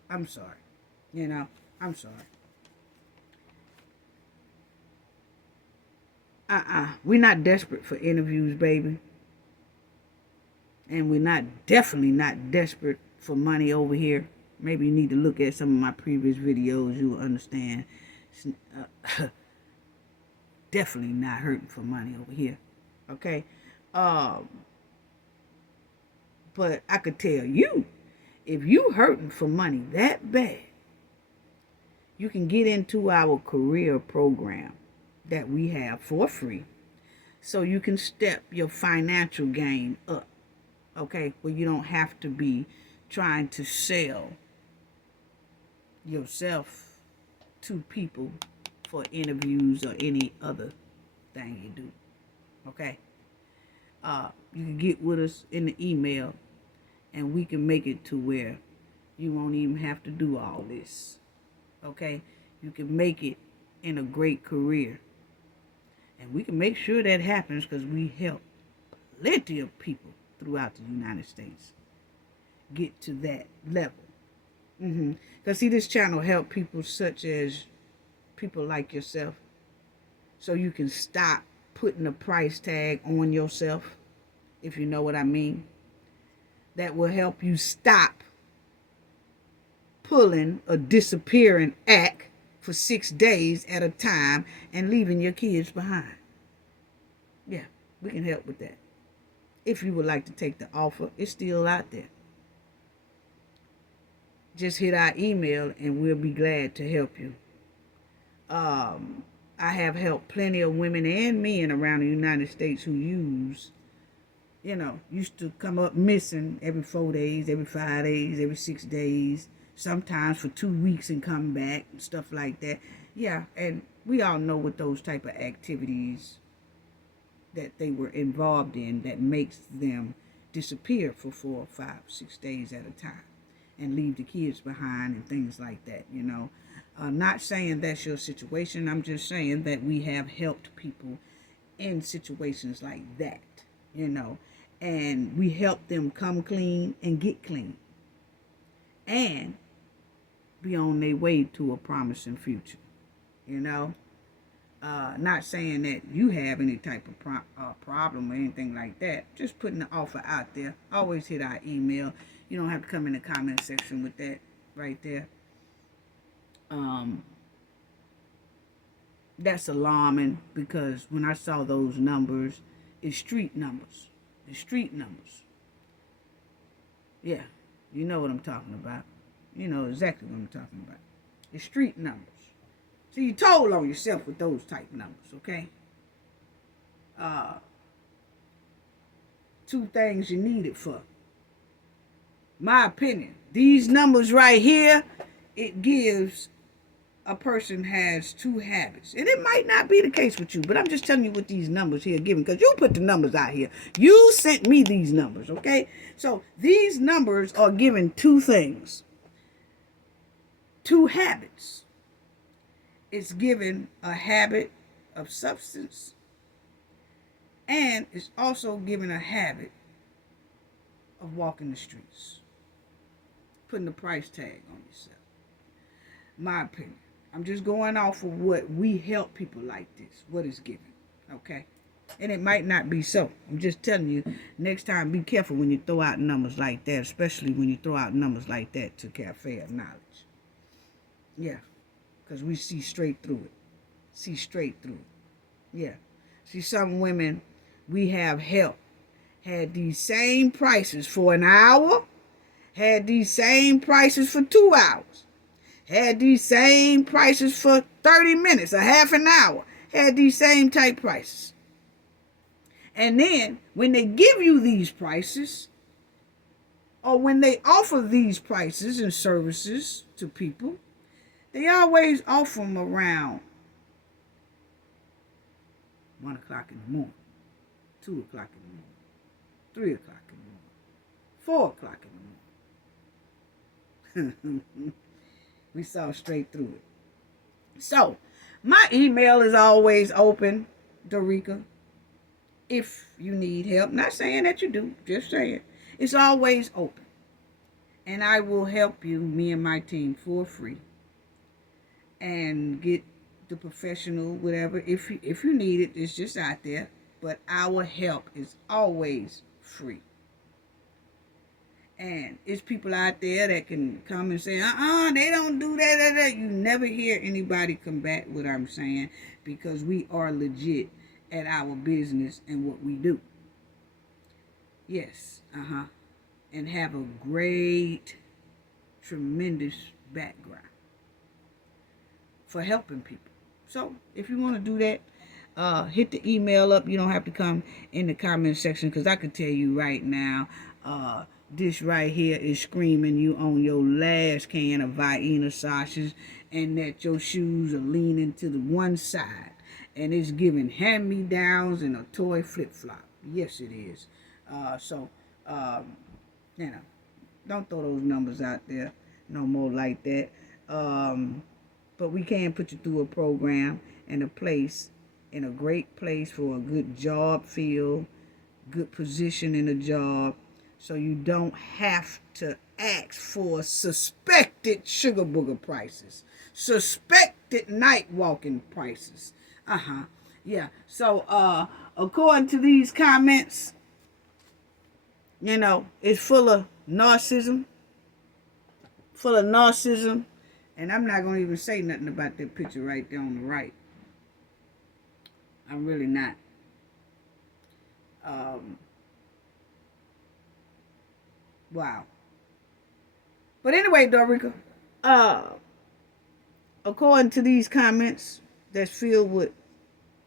I'm sorry. I'm sorry. We're not desperate for interviews, baby. And we're definitely not desperate for money over here. Maybe you need to look at some of my previous videos. You will understand. Definitely not hurting for money over here. Okay? But I could tell you, if you hurting for money that bad, you can get into our career program that we have for free, so you can step your financial game up, okay? Where you don't have to be trying to sell yourself to people for interviews or any other thing you do, okay? You can get with us in the email, and we can make it to where you won't even have to do all this, okay? You can make it in a great career. And we can make sure that happens because we help plenty of people throughout the United States get to that level. Because see, this channel help people such as people like yourself, so you can stop putting a price tag on yourself, if you know what I mean. That will help you stop pulling a disappearing act for 6 days at a time and leaving your kids behind. Yeah, we can help with that. If you would like to take the offer, it's still out there. Just hit our email and we'll be glad to help you. I have helped plenty of women and men around the United States who used to come up missing every 4 days, every 5 days, every 6 days, sometimes for 2 weeks and come back and stuff like that. Yeah, and we all know what those type of activities that they were involved in that makes them disappear for 4, 5, 6 days at a time and leave the kids behind and things like that, Not saying that's your situation. I'm just saying that we have helped people in situations like that, and we help them come clean and get clean and be on their way to a promising future, Not saying that you have any type of problem or anything like that. Just putting the offer out there. Always hit our email. You don't have to come in the comment section with that right there. That's alarming because when I saw those numbers, it's street numbers. It's street numbers. Yeah, you know what I'm talking about. You know exactly what I'm talking about. It's street numbers. So you told on yourself with those type numbers, okay? 2 things you need it for. My opinion, these numbers right here, it gives a person has 2 habits. And it might not be the case with you, but I'm just telling you what these numbers here are giving, because you put the numbers out here. You sent me these numbers, okay? So these numbers are giving 2 things. 2 habits. It's giving a habit of substance, and it's also giving a habit of walking the streets, putting a price tag on yourself. My opinion. I'm just going off of what we help people like this, what it's giving, okay? And it might not be so. I'm just telling you, next time be careful when you throw out numbers like that, especially when you throw out numbers like that to Cafe of Knowledge. Yeah, because we see straight through it. See straight through it. Yeah. See, some women we have helped had these same prices for an hour, had these same prices for 2 hours, had these same prices for 30 minutes, a half an hour, had these same type prices. And then when they give you these prices, or when they offer these prices and services to people, they always offer them around 1 o'clock in the morning, 2 o'clock in the morning, 3 o'clock in the morning, 4 o'clock in the morning. We saw straight through it. So, my email is always open, Dorica, if you need help. Not saying that you do, just saying. It's always open. And I will help you, me and my team, for free. And get the professional, whatever. If you need it, it's just out there. But our help is always free. And it's people out there that can come and say, they don't do that. You never hear anybody combat what I'm saying, because we are legit at our business and what we do. Yes, and have a great, tremendous background for helping people. So if you want to do that, hit the email up. You don't have to come in the comment section, because I can tell you right now, this right here is screaming you on your last can of Vienna sausage, and that your shoes are leaning to the one side, and it's giving hand-me-downs and a toy flip-flop. Yes, it is. So, don't throw those numbers out there no more like that. But we can put you through a program and a place, in a great place for a good job field, good position in a job, so you don't have to ask for suspected sugar booger prices, suspected night walking prices. Yeah. So, according to these comments, it's full of narcissism, and I'm not gonna even say nothing about that picture right there on the right. I'm really not. Wow. But anyway, Dorica, according to these comments that's filled with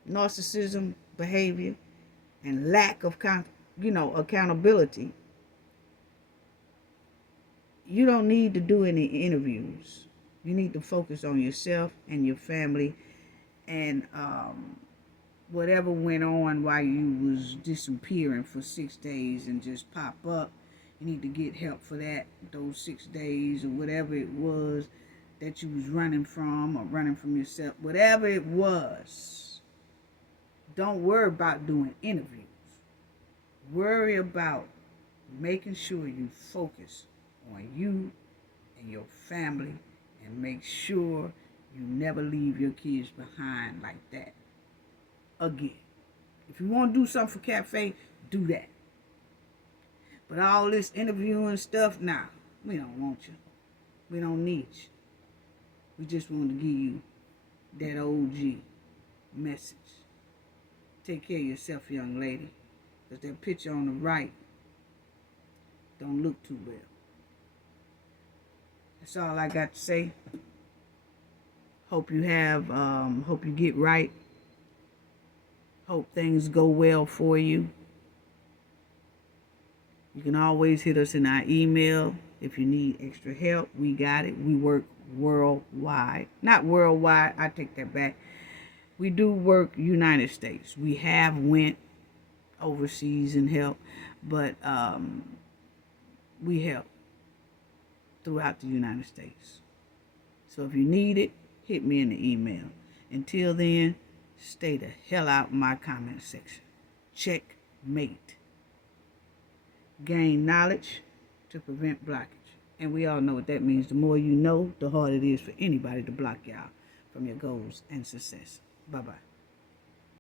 narcissism behavior and lack of accountability, you don't need to do any interviews. You need to focus on yourself and your family, and whatever went on while you was disappearing for 6 days and just pop up. You need to get help for that, those 6 days, or whatever it was that you was running from, or running from yourself, whatever it was. Don't worry about doing interviews. Worry about making sure you focus on you and your family, and make sure you never leave your kids behind like that again. If you want to do something for Cafe, do that. But all this interviewing stuff, nah, we don't want you. We don't need you. We just want to give you that OG message. Take care of yourself, young lady, because that picture on the right don't look too well. That's all I got to say. Hope you get right. Hope things go well for you. You can always hit us in our email if you need extra help. We got it. We work worldwide. Not worldwide, I take that back. We do work United States. We have went overseas and help, but we help throughout the United States. So if you need it, hit me in the email. Until then, stay the hell out in my comment section. Checkmate. Gain knowledge to prevent blockage. And we all know what that means. The more you know, the harder it is for anybody to block y'all from your goals and success. Bye-bye.